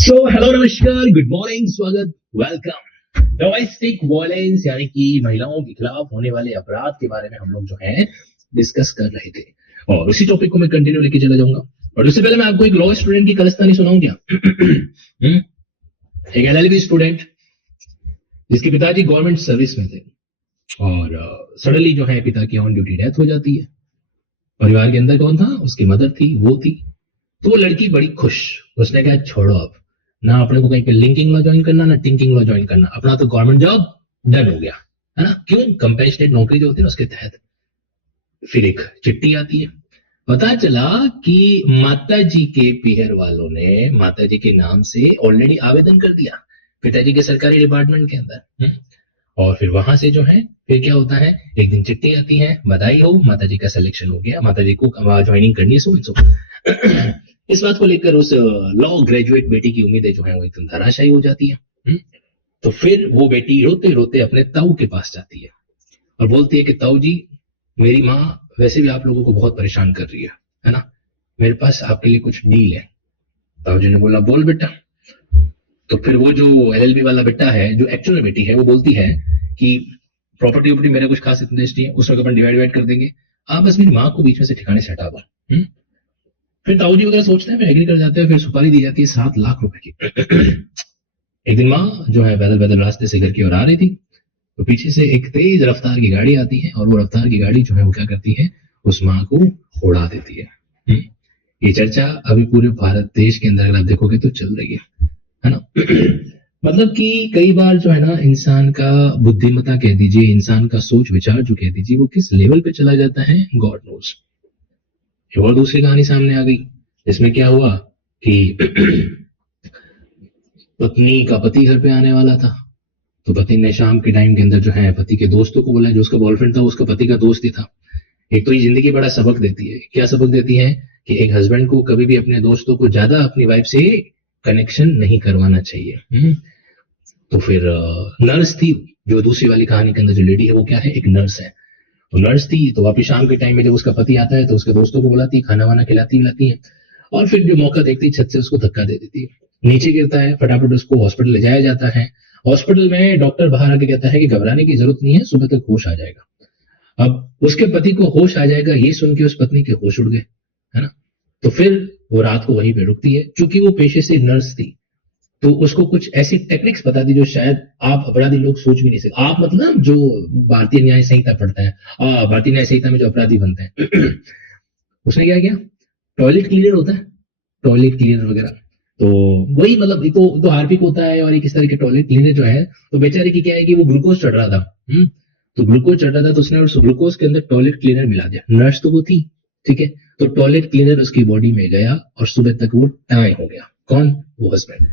So hello नमस्कार good morning स्वागत welcome. Domestic violence यानी कि महिलाओं के खिलाफ होने वाले अपराध के बारे में हम लोग जो है डिस्कस कर रहे थे और उसी टॉपिक को मैं कंटिन्यू लेके चला जाऊंगा। और उससे पहले मैं आपको एक लॉ स्टूडेंट की कहानी सुनाऊं क्या? एक एलएलबी स्टूडेंट जिसके पिताजी गवर्नमेंट सर्विस में थे और सडनली जो है पिता की ऑन ड्यूटी डेथ हो जाती है। परिवार के अंदर कौन था? उसकी मदर थी, वो थी। तो वो लड़की बड़ी खुश, उसने कहा छोड़ो अब ना अपने को कहीं पे लिंकिंग लॉ ज्वाइन करना ना टिंकिंग लॉ ज्वाइन करना, अपना तो गवर्नमेंट जॉब डन हो गया है ना। क्यों? कंपेशनेट नौकरी जो होती है उसके तहत। फिर एक चिट्ठी आती है, पता चला कि माता जी के पीहर वालों ने माता जी के नाम से ऑलरेडी आवेदन कर दिया पिताजी के सरकारी डिपार्टमेंट के अंदर। और फिर वहां से जो है फिर क्या होता है, एक दिन चिट्ठी आती है, बधाई हो माता जी का सिलेक्शन हो गया, माता जी को ज्वाइनिंग करनी है सो। इस बात को लेकर उस लॉ ग्रेजुएट बेटी की उम्मीदें जो है वो एकदम धराशायी हो जाती है। तो फिर वो बेटी रोते रोते अपने ताऊ के पास जाती है और बोलती है कि ताऊ जी, मेरी माँ वैसे भी आप लोगों को बहुत परेशान कर रही है ना, मेरे पास आपके लिए कुछ डील है। ताऊ जी ने बोला बोल बेटा। तो फिर वो जो एलएलबी वाला बेटा है, जो एक्चुअल बेटी है, वो बोलती है कि प्रॉपर्टी वॉपर्टी मेरा कुछ खास इंटरेस्ट नहीं है, उसमें अपन डिवाइड कर देंगे, आप बस मेरी माँ को बीच में से ठिकाने से हटा दो। फिर ताऊ जी वगैरह सोचते हैं, फिर एग्री कर जाते हैं, फिर सुपारी दी जाती है 7 लाख रुपए की। एक दिन माँ जो है पैदल पैदल रास्ते से घर की ओर आ रही थी, तो पीछे से एक तेज रफ्तार की गाड़ी आती है और वो रफ्तार की गाड़ी जो है वो क्या करती है, उस माँ को उड़ा देती है। ये चर्चा अभी पूरे भारत देश के अंदर अगर आप देखोगे तो चल रही है ना। मतलब कि कई बार जो है ना इंसान का बुद्धिमत्ता कह दीजिए, इंसान का सोच विचार जो कह दीजिए, वो किस लेवल पे चला जाता है गॉड नोज। और दूसरी कहानी सामने आ गई, इसमें क्या हुआ कि पत्नी का पति घर पे आने वाला था, तो पति ने शाम के टाइम के अंदर जो है पति के दोस्तों को बोला, जो उसका बॉयफ्रेंड था उसका पति का दोस्त ही था। एक तो ये जिंदगी बड़ा सबक देती है। क्या सबक देती है? कि एक हस्बैंड को कभी भी अपने दोस्तों को ज्यादा अपनी वाइफ से कनेक्शन नहीं करवाना चाहिए। तो फिर नर्स थी, जो दूसरी वाली कहानी के अंदर जो लेडी है वो क्या है, एक नर्स है। तो नर्स थी, तो वापिस शाम के टाइम में जब उसका पति आता है तो उसके दोस्तों को बुलाती है, खाना वाना खिलाती मिलाती है, और फिर जो मौका देखती है छत से उसको धक्का दे देती है, नीचे गिरता है, फटाफट उसको हॉस्पिटल ले जाया जाता है। हॉस्पिटल में डॉक्टर बाहर आके कहता है कि घबराने की जरूरत नहीं है, सुबह तक होश आ जाएगा। अब उसके पति को होश आ जाएगा ये सुन के उस पत्नी के होश उड़ गए, है ना। तो फिर वो रात को वहीं पे रुकती है, क्योंकि वो पेशे से नर्स थी तो उसको कुछ ऐसी टेक्निक्स बता दी जो शायद आप अपराधी लोग सोच भी नहीं सकते। आप मतलब जो भारतीय न्याय संहिता पढ़ता है, भारतीय न्याय संहिता में जो अपराधी बनते हैं उसने क्या किया, टॉयलेट क्लीनर होता है, टॉयलेट क्लीनर वगैरह, तो वही मतलब एक तो हार्पिक होता है और एक इस तरह के टॉयलेट क्लीनर जो है, तो बेचारे की क्या है कि वो ग्लूकोज चढ़ रहा था। तो ग्लूकोज चढ़ रहा था तो उसने उस ग्लूकोज के अंदर टॉयलेट क्लीनर मिला दिया। नर्स तो वो थी, ठीक है, तो टॉयलेट क्लीनर उसकी बॉडी में गया और सुबह तक वो टाई हो गया। कौन? वो हस्बैंड।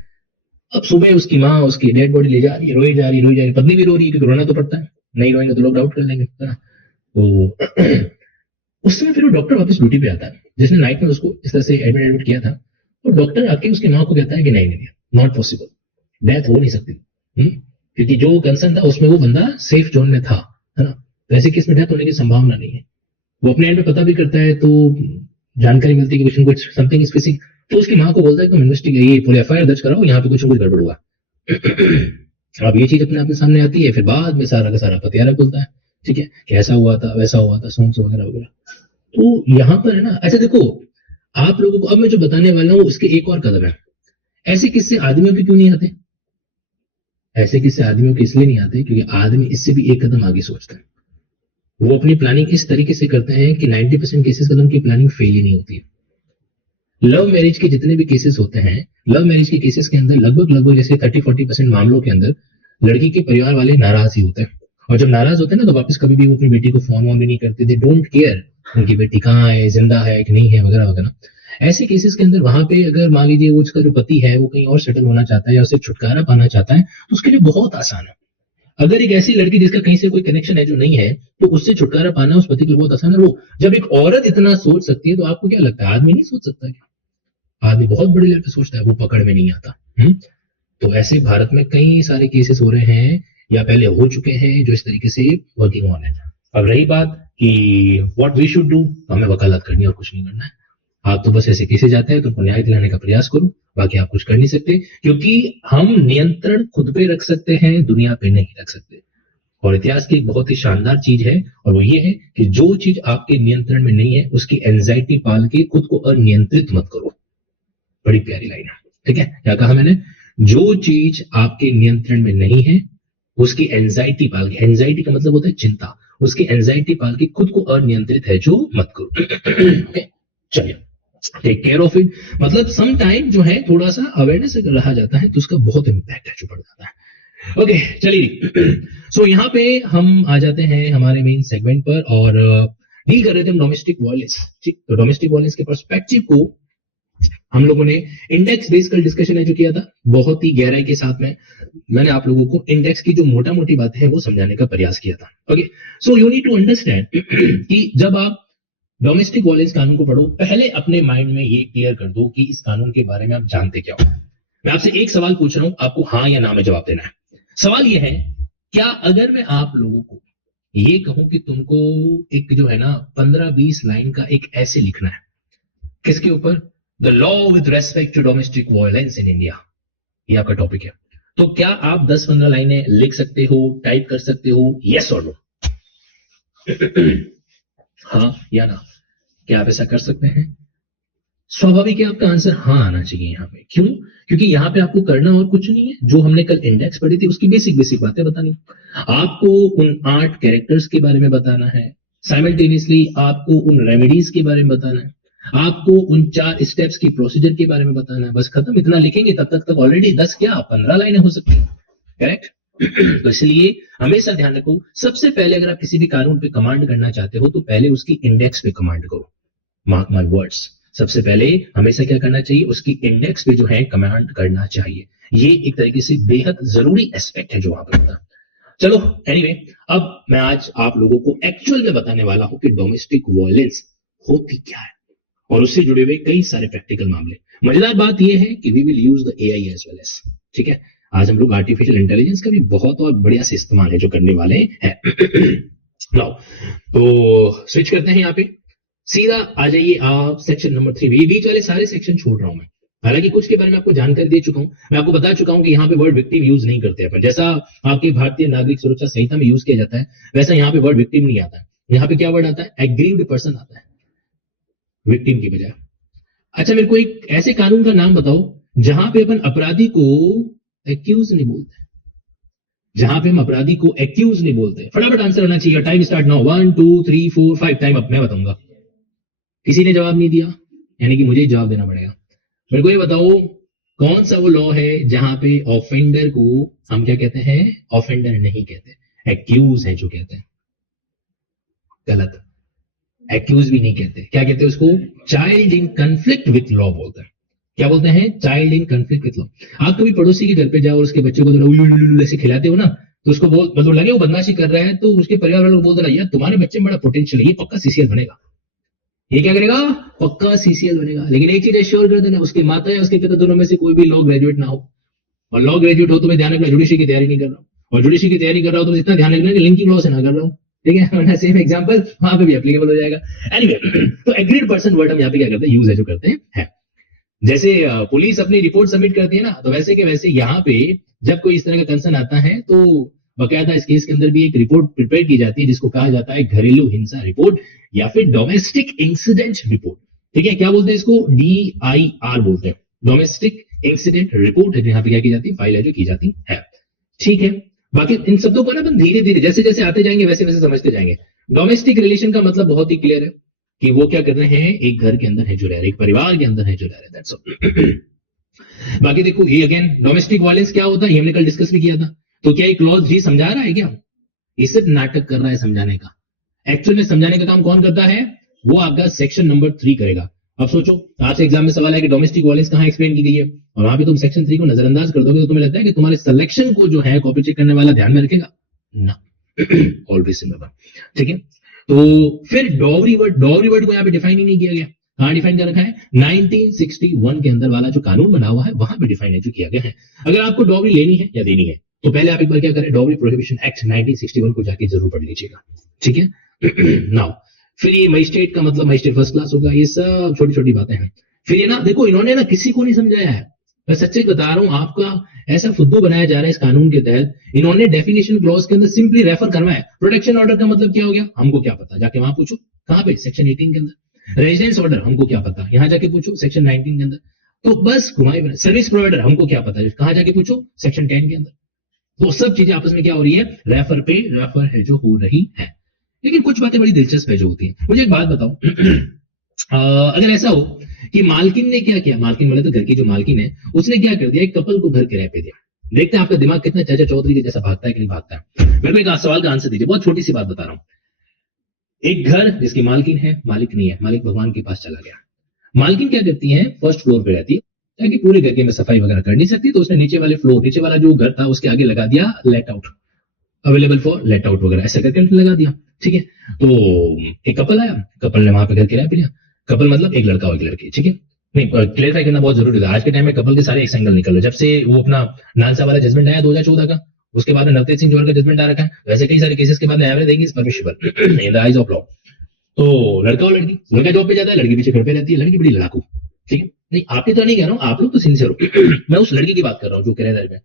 अब सुबह उसकी माँ उसकी डेड बॉडी ले जा रही है, रोई जा रही, पत्नी भी रो रही है, क्योंकि रोना तो पड़ता है, नहीं रोएंगे तो लोग डाउट कर लेंगे, है ना। तो उस समय फिर वो डॉक्टर वापस ड्यूटी पे आता है, जिसने नाइट में उसको इस तरह से एडमिट किया था। और डॉक्टर आके उसकी माँ को कहता है कि नहीं, नॉट पॉसिबल, डेथ हो नहीं सकती, क्योंकि जो कंसर्न था उसमें वो बंदा सेफ जोन में था, है ना। तो ऐसे केस में डेथ होने की संभावना नहीं है। वो अपने एंड में पता भी करता है तो जानकारी मिलती है कि कुछ समथिंग स्पेसिफिक, तो उसकी माँ को बोलता है तुम इन्वेस्टिगेट ये पूरे एफआईआर दर्ज कराओ, यहाँ पे कुछ गड़बड़ हुआ। अब ये चीज अपने आप में सामने आती है, फिर बाद में सारा का सारा पतियारा खुलता है, ठीक है, कैसा हुआ था वैसा हुआ था, सोन वगैरह वगैरह। तो यहाँ पर है ना, अच्छा देखो आप लोगों को अब मैं जो बताने वाला हूँ उसके एक और कदम है। ऐसे किस्से आदमियों के क्यों नहीं आते? ऐसे किस्से आदमियों के इसलिए नहीं आते क्योंकि आदमी इससे भी एक कदम आगे सोचता है। वो अपनी प्लानिंग इस तरीके से करते हैं कि 90% केसेस कदम की प्लानिंग फेल ही नहीं होती है। लव मैरिज के जितने भी केसेस होते हैं, लव मैरिज के केसेस के अंदर लगभग जैसे 30-40% मामलों के अंदर लड़की के परिवार वाले नाराज ही होते हैं। और जब नाराज होते हैं ना तो वापस कभी भी वो अपनी बेटी को फोन वोन भी नहीं करते, दे डोंट केयर उनकी बेटी कहाँ है, जिंदा है कि नहीं है, वगैरह वगैरह। ऐसे केसेस के अंदर वहां पे अगर मान लीजिए वो उसका जो पति है वो कहीं और सेटल होना चाहता है या उससे छुटकारा पाना चाहता है तो उसके लिए बहुत आसान है। अगर एक ऐसी लड़की जिसका कहीं से कोई कनेक्शन है जो नहीं है, तो उससे छुटकारा पाना उस पति के लिए बहुत आसान है। वो जब एक औरत इतना सोच सकती है तो आपको क्या लगता है आदमी नहीं सोच सकता क्या? आदमी बहुत बड़ी लेवल पे सोचता है, वो पकड़ में नहीं आता। तो ऐसे भारत में कई सारे केसेस हो रहे हैं या पहले हो चुके हैं जो इस तरीके से वर्किंग ऑन है। अब रही बात कि व्हाट वी शुड डू, हमें वकालत करनी और कुछ नहीं करना है। आप तो बस ऐसे केसेस जाते हैं तो न्याय दिलाने का प्रयास करो बाकी आप कुछ कर नहीं सकते, क्योंकि हम नियंत्रण खुद पे रख सकते हैं, दुनिया पे नहीं रख सकते। और इतिहास की एक बहुत ही शानदार चीज है, और वो ये है कि जो चीज आपके नियंत्रण में नहीं है उसकी एंजाइटी पाल के खुद को अनियंत्रित मत करो। बड़ी प्यारी लाइन है, ठीक है। क्या कहा मैंने? जो चीज आपके नियंत्रण में नहीं है उसकी एंजाइटी पाल के, एंजाइटी का मतलब होता है चिंता, उसकी एंजाइटी पाल के खुद को अनियंत्रित है जो मत करो। चलिए, टेक केयर ऑफ इट, मतलब सम टाइम जो है थोड़ा सा अवेयरनेस अगर रहा जाता है तो उसका बहुत इंपैक्ट है जो पड़ जाता है। ओके चलिए, सो यहाँ पे हम आ जाते हैं हमारे मेन सेगमेंट पर, और डील कर रहे थे हम डोमेस्टिक वायलेंस। ठीक, तो डोमेस्टिक वायलेंस के पर्सपेक्टिव को हम लोगों ने इंडेक्स बेस्ड कल डिस्कशन है जो किया था, बहुत ही गहराई के साथ में मैंने आप लोगों को इंडेक्स की जो मोटा मोटी बातें हैं वो समझाने का प्रयास किया था। Okay, so you need to understand कि जब आप डोमेस्टिक वायलेंस कानून को पढ़ो, पहले अपने माइंड में ये क्लियर कर दो कि इस कानून के बारे में आप जानते क्या हो। मैं आपसे एक सवाल पूछ रहा हूं, आपको हाँ या ना में जवाब देना है। सवाल ये है, क्या अगर मैं आप लोगों को ये कहूं कि तुमको एक जो है ना 15-20 लाइन का एक ऐसे लिखना है, किसके ऊपर? The law with respect to domestic violence in India, ये आपका टॉपिक है। तो क्या आप 10-15 लाइनें लिख सकते हो, टाइप कर सकते हो? यस और नो? हाँ या ना? क्या आप ऐसा कर सकते हैं? स्वाभाविक है आपका आंसर हाँ आना चाहिए यहाँ पे। क्यों? क्योंकि यहाँ पे आपको करना और कुछ नहीं है, जो हमने कल इंडेक्स पढ़ी थी उसकी बेसिक बेसिक बातें बतानी। आपको उन 8 कैरेक्टर्स के बारे में बताना है, साइमल्टेनियसली आपको उन रेमेडीज के बारे में बताना है, आपको उन 4 स्टेप्स की प्रोसीजर के बारे में बताना है। बस खत्म, इतना लिखेंगे तब तक ऑलरेडी 10 क्या 15 लाइनें हो सकती हैं। करेक्ट? तो इसलिए हमेशा ध्यान रखो, सबसे पहले अगर आप किसी भी कानून पे कमांड करना चाहते हो तो पहले उसकी इंडेक्स पे कमांड करो। मार्क माय वर्ड्स, सबसे पहले हमेशा क्या करना चाहिए? उसकी इंडेक्स पे जो है कमांड करना चाहिए। ये एक तरीके से बेहद जरूरी एस्पेक्ट है जो वहां पर होता है। चलो एनीवे, अब मैं आज आप लोगों को एक्चुअल में बताने वाला हूं कि डोमेस्टिक वायलेंस होती क्या है और उससे जुड़े हुए कई सारे प्रैक्टिकल मामले। मजेदार बात यह है कि we will use the AI as well as, ठीक है। आज हम लोग आर्टिफिशियल इंटेलिजेंस का भी बहुत और बढ़िया से इस्तेमाल है जो करने वाले हैं। नाउ तो स्विच करते हैं यहाँ पे, सीधा आ जाइए आप सेक्शन नंबर 3। ये बीच वाले सारे सेक्शन छोड़ रहा हूं मैं, हालांकि कुछ के बारे में आपको जानकारी दे चुका हूं। मैं आपको बता चुका हूं कि यहाँ पे वर्ड विक्टिम यूज नहीं करते हैं, पर जैसा आपके भारतीय नागरिक सुरक्षा संहिता में यूज किया जाता है वैसा यहाँ पे वर्ड विक्टिम नहीं आता है। यहाँ पे क्या वर्ड आता है? एग्रीव्ड पर्सन आता है विक्टिम की बजाय। अच्छा, मेरे को एक ऐसे कानून का नाम बताओ जहां पे अपन अपराधी को एक्यूज नहीं बोलते, जहां पे हम अपराधी को एक्यूज नहीं बोलते। फटाफट आंसर होना चाहिए। Time start now. 1 2 3 4 5 time up. मैं बताऊंगा। किसी ने जवाब नहीं दिया, यानी कि मुझे जवाब देना पड़ेगा। मेरे को ये बताओ, कौन सा वो लॉ है जहां पे ऑफेंडर को हम क्या कहते हैं? ऑफेंडर नहीं कहते, एक्यूज है जो कहते हैं। गलत, एक्यूज भी नहीं कहते। क्या कहते हैं उसको? Child in conflict with law बोलते हैं। क्या बोलते हैं? Child in conflict with law. आप कभी पड़ोसी के घर पे जाओ और उसके बच्चे को उल्लू ऐसे खिलाते हो ना, तो उसको बोल मतलब लगे वो बदमाशी कर रहा है, तो उसके परिवार वालों को बोल देना, यार तुम्हारे बच्चे में बड़ा पोटेंशियल है, ये पक्का सीसीएल बनेगा। ये क्या करेगा? पक्का सीसीएल बनेगा। लेकिन एक चीज एश्योर कर देना, उसकी माता या उसके पिता दोनों में से कोई भी लॉ ग्रेजुएट ना हो। और लॉ ग्रेजुएट हो तो मैं ध्यान रखना, जुडिशरी की तैयारी नहीं कर रहा हूँ। और जुडिशरी की तैयारी कर रहा हूं तो इतना ध्यान रखना कि लिंकिंग लॉ से ना कर रहा हूँ, ठीक है, वरना सेम एग्जांपल वहां पे भी एप्लीकेबल हो जाएगा। एनीवे, तो एग्रीड पर्सन वर्ड हम यहाँ पे क्या करते हैं? यूज है जो करते हैं। जैसे पुलिस अपनी रिपोर्ट सबमिट करती है ना, तो वैसे के वैसे यहाँ पे जब कोई इस तरह का कंसर्न आता है तो बकायदा इस केस के अंदर भी एक रिपोर्ट प्रिपेयर की जाती है जिसको कहा जाता है घरेलू हिंसा रिपोर्ट या फिर डोमेस्टिक इंसिडेंट रिपोर्ट। ठीक है, क्या बोलते हैं इसको? DIR बोलते हैं, डोमेस्टिक इंसिडेंट रिपोर्ट है। यहाँ पे क्या की जाती है? फाइल है जो की जाती है। ठीक है, बाकी इन शब्दों को ना अपन धीरे धीरे जैसे जैसे आते जाएंगे वैसे वैसे समझते जाएंगे। डोमेस्टिक रिलेशन का मतलब बहुत ही क्लियर है कि वो क्या कर रहे हैं? एक घर के अंदर है जो रह रहे, एक परिवार के अंदर है जो रह रहे, दैट्स ऑल। बाकी देखो, ये अगेन डोमेस्टिक वायलेंस क्या होता है ये हमने कल डिस्कस भी किया था। तो क्या ये क्लॉज जी समझा रहा है क्या? ये सिर्फ नाटक कर रहा है समझाने का। एक्चुअल में समझाने का काम कौन करता है? वो आपका सेक्शन नंबर 3 करेगा। अब सोचो, आपसे एग्जाम में सवाल है कि डोमेस्टिक वायलेंस कहां एक्सप्लेन की गई है, और वहां पे तुम सेक्शन 3 को नजरअंदाज कर दोगे तो तुम्हें लगता है कि तुम्हारे सिलेक्शन को जो है कॉपी चेक करने वाला ध्यान में रखेगा ना। ऑलवेज रिमेंबर, ठीक है। तो फिर डॉवरी वर्ड को यहाँ पे डिफाइन ही नहीं किया गया। कहां डिफाइन कर रखा है? 1961 के अंदर वाला जो कानून बना हुआ है वहां पे डिफाइन है जो किया गया है। अगर आपको डॉवरी लेनी है या देनी है तो पहले आप एक बार क्या करें? डॉवरी प्रोहिबिशन एक्ट 1961 को जाके जरूर पढ़ लीजिएगा, ठीक है। नाउ फिर ये मजिस्ट्रेट का मतलब मजिस्ट्रेट फर्स्ट क्लास होगा, ये सब छोटी छोटी बातें हैं। फिर ये ना देखो, इन्होंने ना किसी को नहीं समझाया है, मैं सच्चे बता रहा हूं, आपका ऐसा फुद्दू बनाया जा रहा है इस कानून के तहत। इन्होंने डेफिनेशन क्लॉज के अंदर सिंपली रेफर करवाया। प्रोटेक्शन ऑर्डर का मतलब क्या हो गया, हमको क्या पता, जाके वहां पूछो। कहां पे, सेक्शन 18 के अंदर। रेजिडेंस ऑर्डर, हमको क्या पता, यहां जाके पूछो, सेक्शन 19 के अंदर। तो बस घुमाई बना। सर्विस प्रोवाइडर, हमको क्या पता, कहां जाके पूछो, सेक्शन 10 के अंदर। तो सब चीजें आपस में क्या हो रही है, रेफर पे रेफर है जो हो रही है। लेकिन कुछ बातें बड़ी दिलचस्प है जो होती है। मुझे एक बात बताओ, अगर ऐसा हो कि मालकिन ने क्या किया, मालकिन बोले तो घर की जो मालकिन है, उसने क्या कर दिया, एक कपल को घर किराए पे दिया। देखते हैं आपका दिमाग कितना चाचा चौधरी के जैसा भागता है कि नहीं भागता है। मेरे को एक सवाल का आंसर दीजिए, बहुत छोटी सी बात बता रहा हूं। एक घर जिसकी मालकिन है, मालिक नहीं है, मालिक भगवान के पास चला गया। मालकिन क्या करती है, फर्स्ट फ्लोर पे रहती है, ताकि पूरे घर के में सफाई वगैरह कर नहीं सकती, तो उसने नीचे वाले फ्लोर, नीचे वाला जो घर था उसके आगे लगा दिया let out, available for let out वगैरह, ऐसा करके लगा दिया। ठीक है, तो एक कपल आया, कपल ने वहां पे घर किराए पे लिया। कपल मतलब एक लड़का और एक लड़की, ठीक है। नहीं, क्लियरिफाई करना बहुत जरूरी था। आज के टाइम में कपल के सारे एक सिंगल निकल रहे। जब से वो अपना नालसा वाला जजमेंट आया 2014 का, उसके बाद में नवतेज सिंह जौहर का जजमेंट आ रखा है, वैसे कई सारे केसेस के बाद में average is permissible in the eyes of law. तो लड़का और लड़की, लड़का जॉब पे जाता है, लड़की पीछे घर पे रहती है, लड़की बड़ी लड़ाकू, ठीक है। नहीं, आपकी तो नहीं कह रहा हूँ, आप लोग तो सिंसियर हो मैं उस लड़की की बात कर रहा हूँ जो किराएदार में।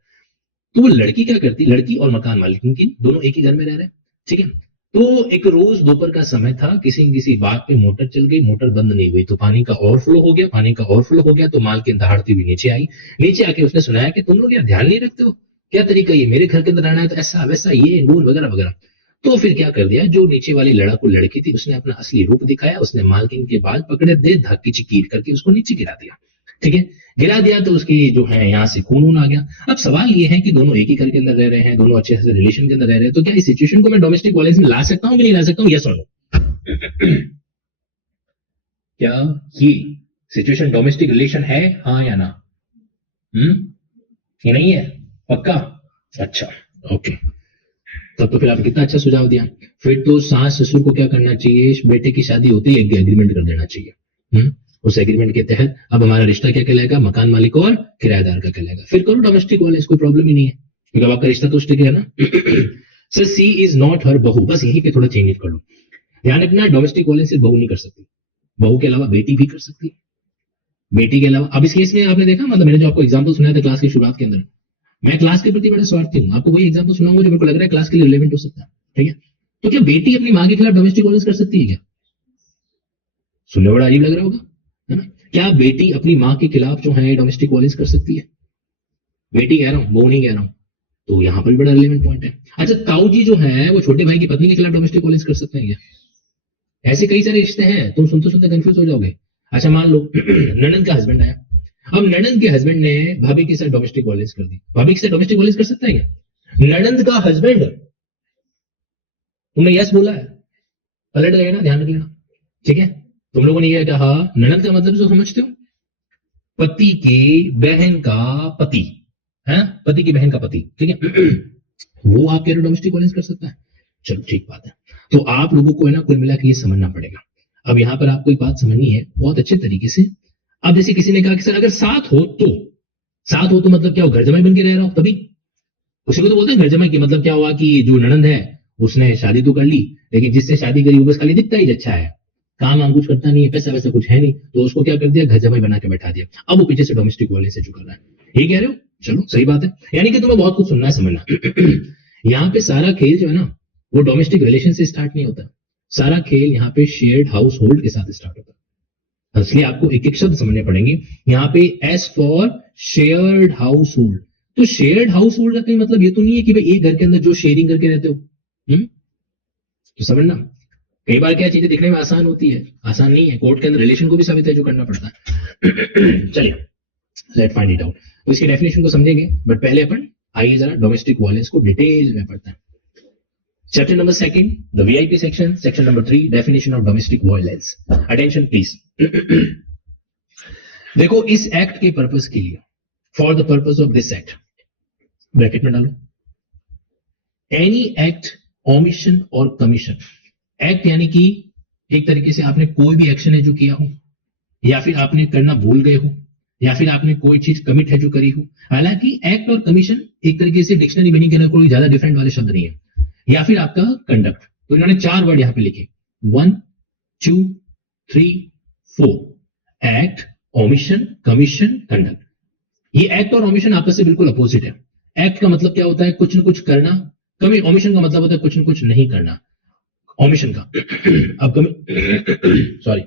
तो वो लड़की क्या करती, लड़की और मकान मालिक की दोनों एक ही घर में रह रहे हैं, ठीक है। तो एक रोज दोपहर का समय था, किसी न किसी बात पे मोटर चल गई, मोटर बंद नहीं हुई, तो पानी का ओवरफ्लो हो गया, पानी का ओवरफ्लो हो गया। तो मालकिन दहाड़ती हुई नीचे आई। नीचे आके उसने सुनाया कि तुम लोग यार ध्यान नहीं रखते हो, क्या तरीका, ये मेरे घर के अंदर रहना है तो ऐसा वैसा ये नून वगैरह वगैरह। तो फिर क्या कर दिया, जो नीचे वाली लड़ाकू लड़की थी उसने अपना असली रूप दिखाया, उसने मालकिन के बाल पकड़े, दे धक्की चिकीर करके उसको नीचे गिरा दिया, ठीक है। गिरा दिया तो उसकी जो है यहाँ से खून वून आ गया। अब सवाल ये है कि दोनों एक ही घर के अंदर रह रहे हैं, दोनों अच्छे से रिलेशन के अंदर रह रहे हैं, तो क्या इस सिचुएशन को मैं डोमेस्टिक वायलेंस में ला सकता हूँ कि नहीं ला सकता हूँ, यस और नो। क्या ये सिचुएशन डोमेस्टिक रिलेशन है, हाँ या ना? ये नहीं है, पक्का? अच्छा, ओके। तब तो फिर आपने कितना अच्छा सुझाव दिया। फिर तो सास ससुर को क्या करना चाहिए, बेटे की शादी होती है एक एग्रीमेंट कर देना चाहिए। उस एग्रीमेंट के तहत अब हमारा रिश्ता क्या कहलाएगा, मकान मालिक और किराएदार का कहलाएगा। फिर करो डोमेस्टिक वायलेंस, कोई प्रॉब्लम ही नहीं है, क्योंकि अब आपका रिश्ता तो उसके है ना। Sir C is not her बहू, बस यही पे थोड़ा चेंज कर लो। ध्यान रखना, डोमेस्टिक वायलेंस सिर्फ बहू नहीं कर सकती, बहू के अलावा बेटी भी कर सकती है। बेटी के अलावा अब इस केस में आपने देखा, मतलब मैंने जो आपको एग्जाम्पल सुनाया था क्लास की शुरुआत के अंदर, मैं क्लास के प्रति बड़ा स्वार्थी हूँ, आपको वही एग्जाम्पल सुनाऊंगा जो मेरे को लग रहा है क्लास के लिए रिलेवेंट हो सकता है, ठीक है। तो क्या बेटी अपनी माँ के खिलाफ डोमेस्टिक वायलेंस कर सकती है क्या? सुनने बड़ा अजीब लग रहा होगा, है ना। क्या बेटी अपनी माँ के खिलाफ जो है डोमेस्टिक वायलेंस कर सकती है? बेटी कह रहा हूँ, वो नहीं कह रहा हूँ। तो यहाँ पर भी बड़ा रिलेवेंट पॉइंट है। अच्छा, ताऊ जी जो है वो छोटे भाई की पत्नी के खिलाफ डोमेस्टिक वायलेंस कर सकते हैं क्या? ऐसे कई सारे रिश्ते हैं, तुम सुनते सुनते कंफ्यूज हो जाओगे। अच्छा, मान लो ननन का हस्बैंड आया, अब ननंद के हस्बैंड ने भाभी के साथ डोमेस्टिक वायलेंस कर दी, भाभी के साथ डोमेस्टिक वायलेंस कर सकता है क्या? ननंद का हस्बैंड, तुमने यस बोला है, पलट गए ना, ध्यान रख लेना, ठीक है। तुम लोगों ने यह कहा, ननंद का मतलब जो समझते हो, पति की बहन का पति है, पति की बहन का पति, ठीक है। वो आप कह रहे डोमेस्टिक वायलेंस कर सकता है, चलो ठीक बात है। तो आप लोगों को है ना कुल मिला के ये समझना पड़ेगा। अब यहां पर आपको एक बात समझनी है बहुत अच्छे तरीके से। अब जैसे किसी ने कहा कि सर अगर साथ हो तो, साथ हो तो मतलब क्या हो, घर जमाई बन के रह रहा हो, तभी उसी को तो बोलते हैं घर जमाई की। मतलब क्या हुआ कि जो ननंद है उसने शादी तो कर ली, लेकिन जिससे शादी करी वो बस खाली दिखता ही अच्छा है, काम वाम कुछ करता नहीं है, पैसा वैसा कुछ है नहीं, तो उसको क्या कर दिया, घर जमाई बना के बैठा दिया। अब वो पीछे से डोमेस्टिक वायलेंस से कर रहा है, ये कह रहे हो, चलो सही बात है। यानी कि तुम्हें बहुत कुछ सुनना है, समझना। यहाँ पे सारा खेल जो है ना वो डोमेस्टिक रिलेशन से स्टार्ट नहीं होता, सारा खेल यहाँ पे शेयर्ड हाउस होल्ड के साथ स्टार्ट होता है। इसलिए आपको एक एक शब्द समझने पड़ेंगे। यहाँ पे S for shared house hold, तो शेयर्ड हाउस होल्ड का कहीं मतलब ये तो नहीं है कि भाई एक घर के अंदर जो शेयरिंग करके रहते हो। तो समझना, कई बार क्या चीजें दिखने में आसान होती है, आसान नहीं है, कोर्ट के अंदर रिलेशन को भी साबित है जो करना पड़ता है। चलिए, लेट फाइंड इट आउट। तो इसके डेफिनेशन को समझेंगे, बट पहले अपन आइए जरा डोमेस्टिक वायलेंस को डिटेल में पढ़ते हैं। Chapter number 2, the VIP section, section number 3, definition of domestic violence. Attention please. देखो, इस एक्ट के पर्पस के लिए, for the purpose of this act, bracket में डालो, एनी एक्ट, ओमिशन और कमीशन। एक्ट यानी कि एक तरीके से आपने कोई भी एक्शन है जो किया हो, या फिर आपने करना भूल गए हो, या फिर आपने कोई चीज कमिट है जो करी हो। हालांकि एक्ट और कमीशन एक तरीके से डिक्शनरी मीनिंग के अंदर कोई ज्यादा डिफरेंट वाले शब्द नहीं है। या फिर आपका कंडक्ट, तो इन्होंने 4 वर्ड यहां पे लिखे, 1 2 3 4, एक्ट, ओमिशन, कमीशन, कंडक्ट। ये एक्ट और ओमिशन आपस में बिल्कुल अपोजिट है। एक्ट का मतलब क्या होता है, कुछ न कुछ करना। ओमिशन का मतलब होता है कुछ न कुछ नहीं करना, ओमिशन का। अब सॉरी,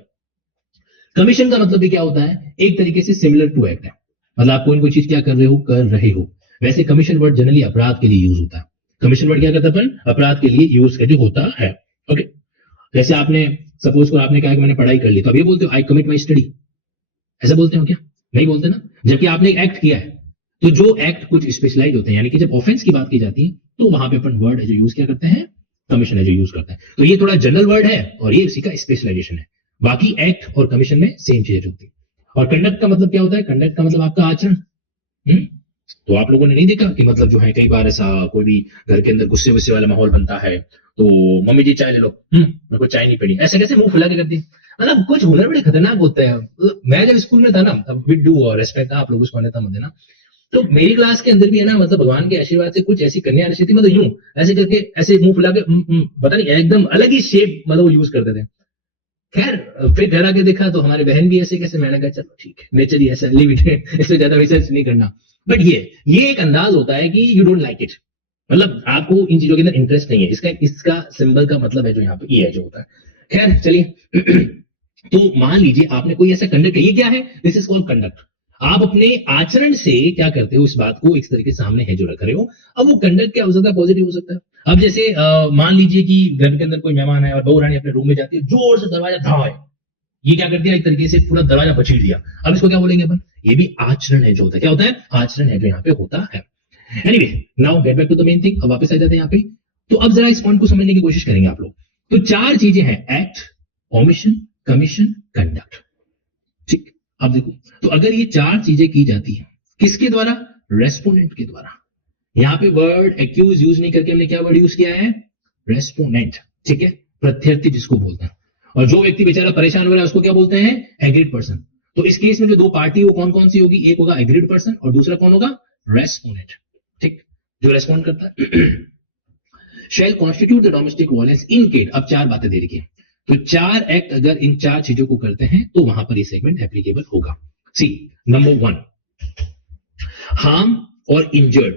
कमीशन का मतलब भी क्या होता है, एक तरीके से सिमिलर टू एक्ट है, मतलब आप कोई चीज क्या कर रहे हो। वैसे कमीशन वर्ड जनरली अपराध के लिए यूज होता है। कमीशन वर्ड क्या करता है अपन, अपराध के लिए यूज करके होता है। ओके, जैसे आपने सपोज को आपने कहा कि मैंने पढ़ाई कर ली, तो अब ये बोलते हो आई कमिट माई स्टडी, ऐसा बोलते हो क्या? नहीं बोलते ना। जबकि आपने एक एक्ट किया है, तो जो एक्ट कुछ स्पेशलाइज होते हैं, यानी कि जब ऑफेंस की बात की जाती है तो वहां पे अपन वर्ड है जो यूज क्या करते हैं, कमीशन है जो यूज करते हैं। तो ये थोड़ा जनरल वर्ड है और ये उसी का स्पेशलाइजेशन है। बाकी एक्ट और कमीशन में सेम चीज होती है। और कंडक्ट का मतलब क्या होता है, कंडक्ट का मतलब आपका आचरण। तो आप लोगों ने नहीं देखा कि मतलब जो है कई बार ऐसा कोई भी घर के अंदर गुस्से गुस्से वाला माहौल बनता है, तो मम्मी जी चाय ले लो, मेरे को चाय नहीं पड़ी, ऐसे कैसे मुंह फुला के करती। मतलब कुछ हुनर बड़े खतरनाक होते हैं। मैं जब स्कूल में था ना, अब विद ड्यू और रेस्पेक्ट, आप लोग उसको अन्यथा मत देना, तो मेरी क्लास के अंदर भी है ना, मतलब भगवान के आशीर्वाद से कुछ ऐसी कन्या ऐसी थी, मतलब यूं ऐसे करके ऐसे मुंह फुला के पता नहीं एकदम अलग ही शेप मतलब वो यूज करते थे। खैर फिर घर आके देखा तो हमारी बहन भी ऐसे कैसे, मैंने कहा चलो ठीक है, नेचर ही ऐसा, लिव इट, इससे ज्यादा रिसर्च नहीं करना। बट ये एक अंदाज होता है कि यू डोंट लाइक इट, मतलब आपको इन चीजों के अंदर इंटरेस्ट नहीं है। इसका सिंबल का मतलब है जो यहाँ पे ये है जो होता है। खैर चलिए, तो मान लीजिए आपने कोई ऐसा कंडक्ट, ये क्या है, दिस इज कॉल्ड कंडक्ट। आप अपने आचरण से क्या करते हो, इस बात को इस तरीके सामने है जो रख रहे हो। अब वो कंडक्ट क्या हो सकता है, पॉजिटिव हो सकता है। अब जैसे मान लीजिए कि घर के अंदर कोई मेहमान है और बहू रानी अपने रूम में जाती है, जोर से दरवाजा धाए, ये क्या कर दिया, एक तरीके से पूरा दरवाजा बचीड़ दिया। अब इसको क्या बोलेंगे अपन, ये भी आचरण है जो होता है। क्या होता है, आचरण है जो यहाँ पे होता है। Anyway, now get back to the main thing. अब वापस आ जाते हैं यहाँ पे। तो अब जरा इस पॉइंट को समझने की कोशिश करेंगे आप लोग। तो चार चीजें हैं, एक्ट, ओमिशन, कमीशन, कंडक्ट। ठीक, अब देखो, तो अगर ये चार चीजें की जाती है किसके द्वारा, रेस्पोनेंट के द्वारा। यहां पे वर्ड एक्यूज यूज नहीं करके हमने क्या वर्ड यूज किया है, रेस्पोनेंट। ठीक है, प्रत्यर्थी जिसको बोलते हैं। और जो व्यक्ति बेचारा परेशान हो रहा है उसको क्या बोलते हैं, एग्रीड पर्सन। तो इस केस में जो दो पार्टी वो कौन कौन सी होगी, एक होगा एग्रीड पर्सन और दूसरा कौन होगा, रेस्पोनेंट। ठीक, जो रेस्पॉन्ड करता है। Shall constitute the domestic violence in case, अब चार बातें दे रखी है, तो चार एक्ट अगर इन चार चीजों को करते हैं तो वहां पर ये सेगमेंट एप्लीकेबल होगा। सी नंबर 1, हार्म और इंजर्ड।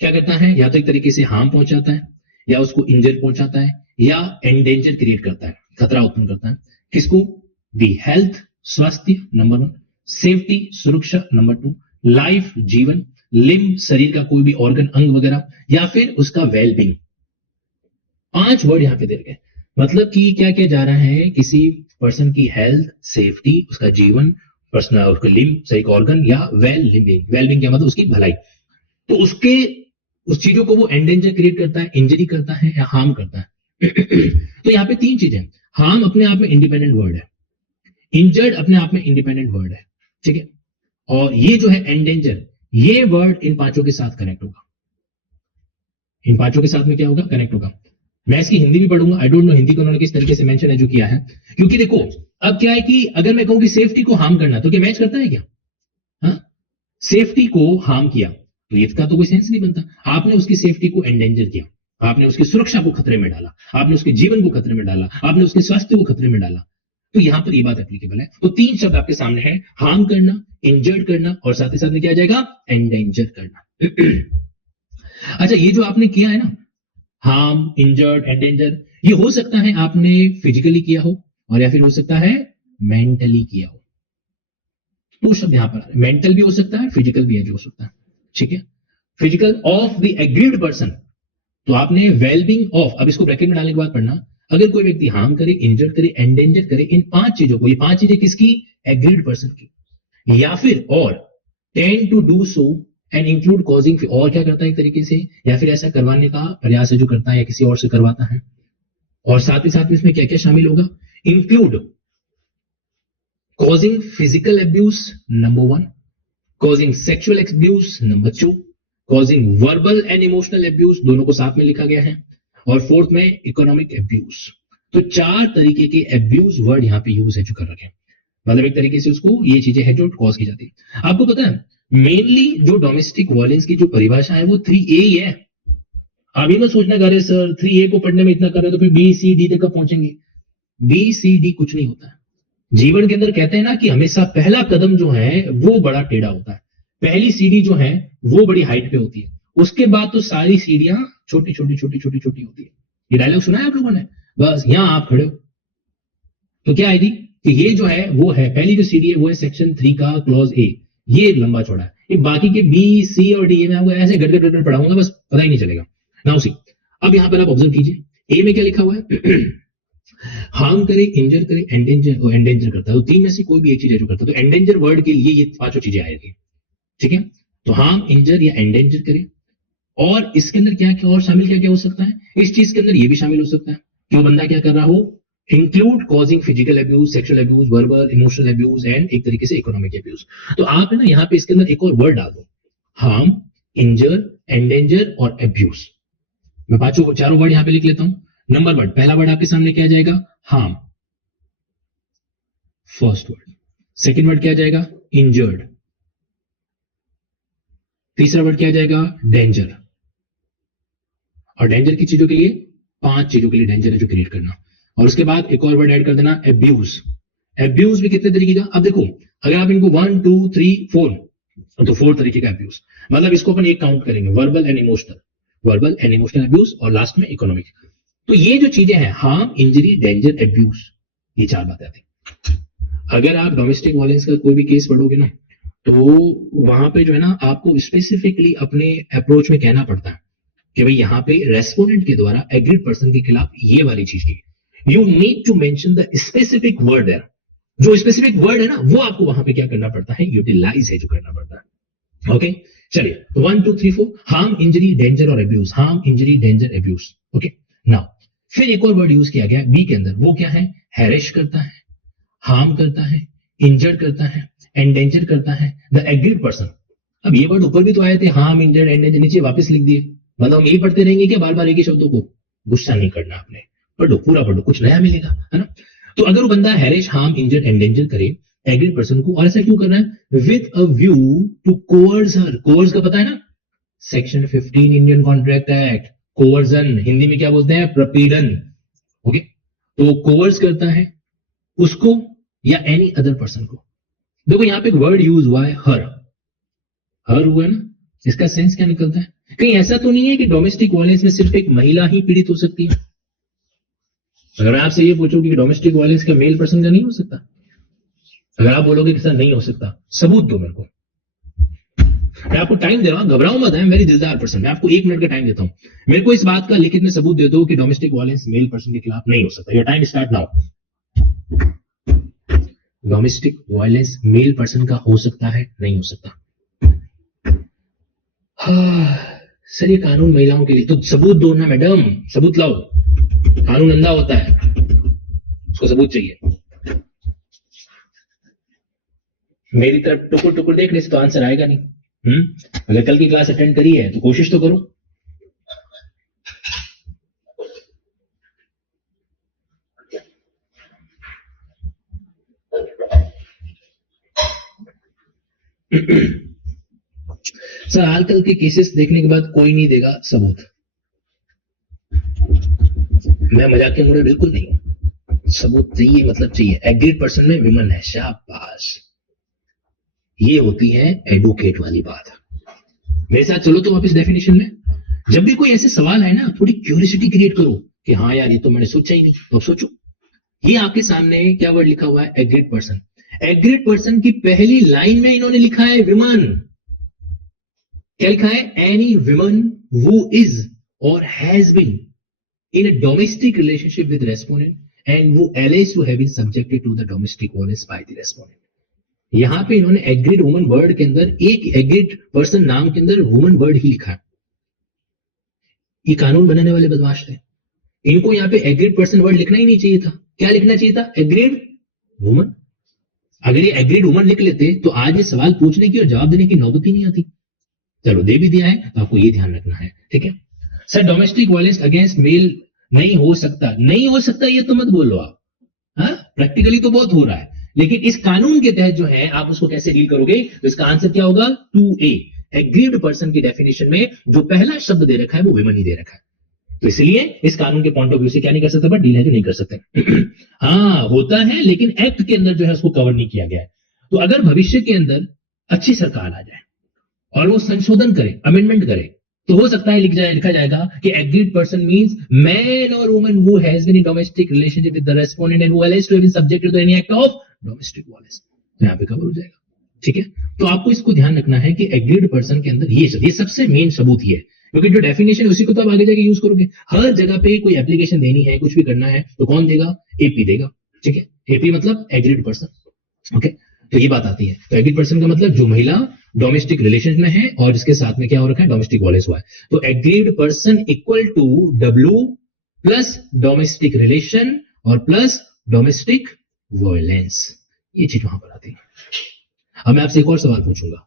क्या करता है, या तो एक तरीके से हार्म पहुंचाता है, या उसको इंजर पहुंचाता है, या एंडेंजर क्रिएट करता है, खतरा उत्पन्न करता है। किसको, दी हेल्थ, स्वास्थ्य नंबर 1, सेफ्टी सुरक्षा नंबर 2, लाइफ जीवन, लिम्ब शरीर का कोई भी ऑर्गन अंग वगैरह, या फिर उसका वेलबींग। 5 वर्ड यहां पे दे गए। मतलब कि क्या किया जा रहा है, किसी पर्सन की हेल्थ, सेफ्टी, उसका जीवन, पर्सनल उसका लिम्ब शरीर का ऑर्गन, या वेलबींग क्या मतलब उसकी भलाई। तो उसके उस चीजों को वो एंडेंजर क्रिएट करता है, इंजरी करता है, या हार्म करता है। तो यहाँ पे 3 चीजें, हार्म अपने आप में इंडिपेंडेंट वर्ड है, इंजर्ड अपने आप में इंडिपेंडेंट वर्ड है। ठीक है, और ये जो है एंडेंजर, ये वर्ड इन पांचों के साथ कनेक्ट होगा। इन पांचों के साथ में क्या होगा, कनेक्ट होगा। मैं इसकी हिंदी भी पढ़ूंगा, आई डोंट नो हिंदी को उन्होंने किस तरीके से मेंशन है जो किया है। क्योंकि देखो अब क्या है कि अगर मैं कहूं कि सेफ्टी को हार्म करना, तो क्या मैच करता है क्या, हाँ? सेफ्टी को हार्म किया तो इसका तो कोई सेंस नहीं बनता। आपने उसकी सेफ्टी को एंडेंजर किया, आपने उसकी सुरक्षा को खतरे में डाला, आपने उसके जीवन को खतरे में डाला, आपने उसके स्वास्थ्य को खतरे में डाला। तो यहां पर ये बात एप्लीकेबल है। तो 3 शब्द आपके सामने है, हार्म करना, इंजर्ड करना, और साथ ही साथ में क्या आ जाएगा, एंडेंजर करना। अच्छा, ये जो आपने किया है ना, हार्म, इंजर्ड, एंडेंजर, ये हो सकता है आपने फिजिकली किया हो, और या फिर हो सकता है मेंटली किया हो। 2 शब्द यहां पर, मेंटल भी हो सकता है, फिजिकल भी है जो हो सकता है। ठीक है, physical of the aggrieved person, तो आपने वेलबींग ऑफ, अब इसको ब्रैकेट में डालने के बाद पढ़ना, अगर कोई व्यक्ति हार्म करे, इंजर्ड करे, एंडेंजर करे, इन 5 चीजों को, ये 5 चीजें किसकी, एग्रीड पर्सन की, या फिर or tend to do so and include causing, और क्या करता है एक तरीके से, या फिर ऐसा करवाने का प्रयास है जो करता है, या किसी और से करवाता है। और साथ ही साथ में इसमें क्या क्या शामिल होगा, include causing physical abuse number 1, causing sexual abuse number 2, causing verbal and emotional abuse, दोनों को साथ में लिखा गया है, और 4th में इकोनॉमिक एब्यूज। तो 4 तरीके के एब्यूज वर्ड यहां पे यूज है जो कर रखे हैं, मतलब एक तरीके से उसको ये चीजें है जो कॉज की जाती है। आपको पता है मेनली जो डोमेस्टिक वायलेंस की जो परिभाषा है वो 3A ही है। अभी मत सोचना करे सर 3A को पढ़ने में इतना कर रहे तो फिर BCD तक कब पहुंचेंगे। BCD कुछ नहीं होता है। जीवन के अंदर कहते हैं ना कि हमेशा पहला कदम जो है वो बड़ा टेढ़ा होता है, पहली सीढ़ी जो है वो बड़ी हाइट पे होती है, उसके बाद तो सारी सीढ़ियां छोटी छोटी छोटी छोटी छोटी होती है। ये डायलॉग सुना है आप लोगों ने? बस यहां आप खड़े हो तो क्या आएगी कि ये जो है वो है पहली जो सीढ़ी है वो है सेक्शन 3 का क्लॉज ए, ये लंबा चौड़ा है। ये बाकी के बी सी और डी में आपको ऐसे गट गट पढ़ाऊंगा, बस पता ही नहीं चलेगा। नाउ सी, अब यहां पर आप ऑब्जर्व कीजिए, ए में क्या लिखा हुआ है? हार्म करे, इंजर करे, एंडेंजर, एंडेंजर करता है, तो तीन में से कोई भी एक चीज है जो करता है, तो एंडेंजर वर्ड के लिए ये पांचों चीजें आएगी। ठीक है, तो हार्म, इंजर या एंडेंजर करे, और इसके अंदर क्या क्या और शामिल क्या क्या हो सकता है? इस चीज के अंदर ये भी शामिल हो सकता है कि वो बंदा क्या कर रहा हो, include causing physical abuse, sexual abuse, verbal, emotional abuse and एक तरीके से इकोनॉमिक अब्यूज। तो आप है ना यहाँ पे इसके अंदर एक और वर्ड डाल दो, हार्म, इंजर, एंडेंजर और अब्यूज। मैं पांचों चारों वर्ड यहाँ पे लिख लेता हूं। नंबर वर्ड, पहला वर्ड आपके सामने क्या आ जाएगा? Harm, first word. Second word क्या आ जाएगा? इंजर्ड। तीसरा वर्ड क्या आ जाएगा? डेंजर। और डेंजर की चीजों के लिए, पांच चीजों के लिए डेंजर है जो क्रिएट करना। और उसके बाद एक और वर्ड ऐड कर देना, एब्यूज। एब्यूज भी कितने तरीके का? अब देखो, अगर आप इनको 1 2 3 4, तो 4 तरीके का एब्यूज, मतलब इसको अपन एक काउंट करेंगे, verbal and emotional, verbal and emotional abuse, और लास्ट में इकोनॉमिक। तो ये जो चीजें हैं, हार्म, इंजरी, डेंजर, एब्यूज, ये चार बातें आती हैं। अगर आप डोमेस्टिक वायलेंस का कोई भी केस पढ़ोगे ना, तो वहां पे जो है ना आपको स्पेसिफिकली अपने अप्रोच में कहना पड़ता है कि भाई यहाँ पे रेस्पोंडेंट के द्वारा एग्रीड पर्सन के खिलाफ ये वाली चीज की, you need to mention the specific word there. जो स्पेसिफिक वर्ड है ना वो आपको वहां पे क्या करना पड़ता है, यूटिलाइज है जो करना पड़ता है। ओके, चलिए 1 2 3 4, हार्म, इंजरी, डेंजर और abuse. Harm, injury, danger, abuse. Okay, now फिर एक और वर्ड यूज किया गया बी के अंदर, वो क्या है? हैरेश करता है, हार्म करता है, इंजर करता है, एंडेंजर करता है द एग्रीड पर्सन। अब ये वर्ड ऊपर भी तो आए थे, हार्म, इंजर, एंडेंजर, नीचे वापस लिख दिए। मतलब हम यही पढ़ते रहेंगे क्या बार बार एक ही शब्दों को? गुस्सा नहीं करना आपने, पढ़ो, पूरा पढ़ो, कुछ नया मिलेगा, है ना? तो अगर वो बंदा हैरिश, हार्म, इंजर, एंडेंजर करे एग्रीड पर्सन को, और ऐसा क्यों करना है? With a view to coerce her. Coerce का पता है ना, section 15 Indian contract act, coercion Hindi में क्या बोलते हैं? प्रपीड़न। ओके, तो कोअर्स करता है उसको या एनी अदर पर्सन को। देखो यहां पे एक वर्ड यूज हुआ है, हर। हर हुआ है ना, इसका सेंस क्या निकलता है? कहीं ऐसा तो नहीं है कि डोमेस्टिक वायलेंस में सिर्फ एक महिला ही पीड़ित हो सकती है? अगर आपसे ये पूछो कि डोमेस्टिक वायलेंस का मेल पर्सन का नहीं हो सकता, अगर आप बोलोगे कि सर नहीं हो सकता, सबूत दो मेरे को। मैं आपको टाइम दे रहा हूं, घबराओ मत, है मेरी दिलदार पर्सन, मैं आपको 1 मिनट का टाइम देता हूं। मेरे को इस बात का लिखित में सबूत दे दो कि डोमेस्टिक वायलेंस मेल पर्सन के खिलाफ नहीं हो सकता। Your time start now. Domestic violence male person का हो सकता है, नहीं हो सकता? सर ये कानून महिलाओं के लिए, तो सबूत दो ना मैडम, सबूत लाओ। कानून अंधा होता है, उसको सबूत चाहिए। मेरी तरफ टुकुर टुकुर देखने से तो आंसर आएगा नहीं। अगर कल की क्लास अटेंड करी है तो कोशिश तो करो। सर आजकल के केसेस देखने के बाद कोई नहीं देगा सबूत। मैं मजाक के मूड बिल्कुल नहीं हूं, सबूत चाहिए, मतलब चाहिए। एग्रीड पर्सन में विमन है, शाबाश, ये होती है एडवोकेट वाली बात। मेरे साथ चलो तो वापस डेफिनेशन में। जब भी कोई ऐसे सवाल है ना, थोड़ी क्यूरियोसिटी क्रिएट करो कि हाँ यार ये तो मैंने सोचा ही नहीं, तो सोचो। ये आपके सामने क्या वर्ड लिखा हुआ है? Aggrieved person. एग्रीड पर्सन की पहली लाइन में इन्होंने लिखा है विमन। क्या लिखा है? Any women who is or has been in a domestic relationship with respondent and who alleged to have been subjected to the domestic violence by the respondent। यहां पे इन्होंने एग्रीड वुमन वर्ड के अंदर, एक agreed person नाम के अंदर woman word ही लिखा है। ये कानून बनाने वाले बदमाश थे, इनको यहां पे एग्रीड पर्सन वर्ड लिखना ही नहीं चाहिए था। क्या लिखना चाहिए था? Agreed woman. अगर ये एग्रीड वुमन लिख लेते तो आज ये सवाल पूछने की और जवाब देने की नौबत ही नहीं आती। चलो दे भी दिया है तो आपको ये ध्यान रखना है, ठीक है? Sir domestic violence against male नहीं हो सकता, नहीं हो सकता ये तो मत बोलो आप, हाँ प्रैक्टिकली तो बहुत हो रहा है, लेकिन इस कानून के तहत जो है आप उसको कैसे डील करोगे? तो इसका आंसर क्या होगा? 2A। एग्रीव्ड पर्सन की डेफिनेशन में जो पहला शब्द दे रखा है वो विमन ही दे रखा है, तो इसलिए इस कानून के पॉइंट ऑफ व्यू से क्या नहीं कर सकते, बट डील है जो नहीं कर सकते। हाँ होता है, लेकिन एक्ट के अंदर जो है उसको कवर नहीं किया गया है। तो अगर भविष्य के अंदर अच्छी सरकार आ जाए, और वो संशोधन करे, अमेंडमेंट करे, तो हो सकता है लिखा जाएगा कि एग्रीड पर्सन मींस मैन और woman who has been in domestic relationship with the respondent and who alleges to have been subjected to any act of domestic violence. तो यहां पे कवर हो जाएगा। ठीक है, तो आपको इसको ध्यान रखना है कि एग्रीड पर्सन के अंदर ये सबसे मेन सबूत ही है, क्योंकि जो डेफिनेशन उसी को तो आप आगे जाके यूज करोगे। हर जगह पे कोई एप्लीकेशन देनी है, कुछ भी करना है, तो कौन देगा? एपी देगा। ठीक है, एपी मतलब एग्रीड पर्सन। ओके, तो ये बात आती है। तो एग्रीड पर्सन का मतलब जो महिला डोमेस्टिक रिलेशन में है और जिसके साथ में क्या हो रखा है? डोमेस्टिक वायलेंस हुआ है। तो aggrieved person equal to W plus domestic relation और प्लस डोमेस्टिक वायलेंस। ये चीज वहां पर आती है। अब मैं आपसे एक और सवाल पूछूंगा।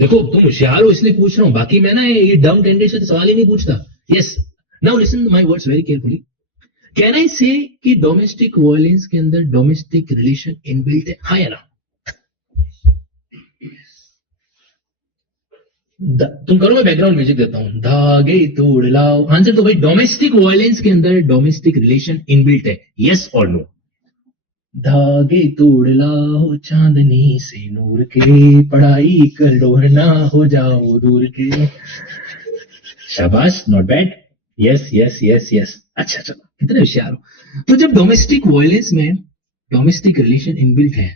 देखो तुम होशियार हो इसलिए पूछ रहा हूं, बाकी मैं ना ये डम कैंडिडेट से तो सवाल ही नहीं पूछता। Yes, now listen my words very carefully. Can I से कि डोमेस्टिक वायलेंस के अंदर डोमेस्टिक रिलेशन इनबिल्ट है? हाँ या ना? तुम करो, मैं बैकग्राउंड म्यूजिक देता हूं। धागे तोड़ लाओ। आंसर तो भाई डोमेस्टिक वायलेंस के अंदर डोमेस्टिक रिलेशन इनबिल्ट है। यस और नो? धागे तोड़ लाओ चांदनी से नूर के, पढ़ाई कर लो ना हो जाओ दूर के। शाबाश, not bad. Yes yes yes yes. अच्छा चलो, कितने होशियार हो। तो जब डोमेस्टिक वायलेंस में डोमेस्टिक रिलेशन इनबिल्ट है,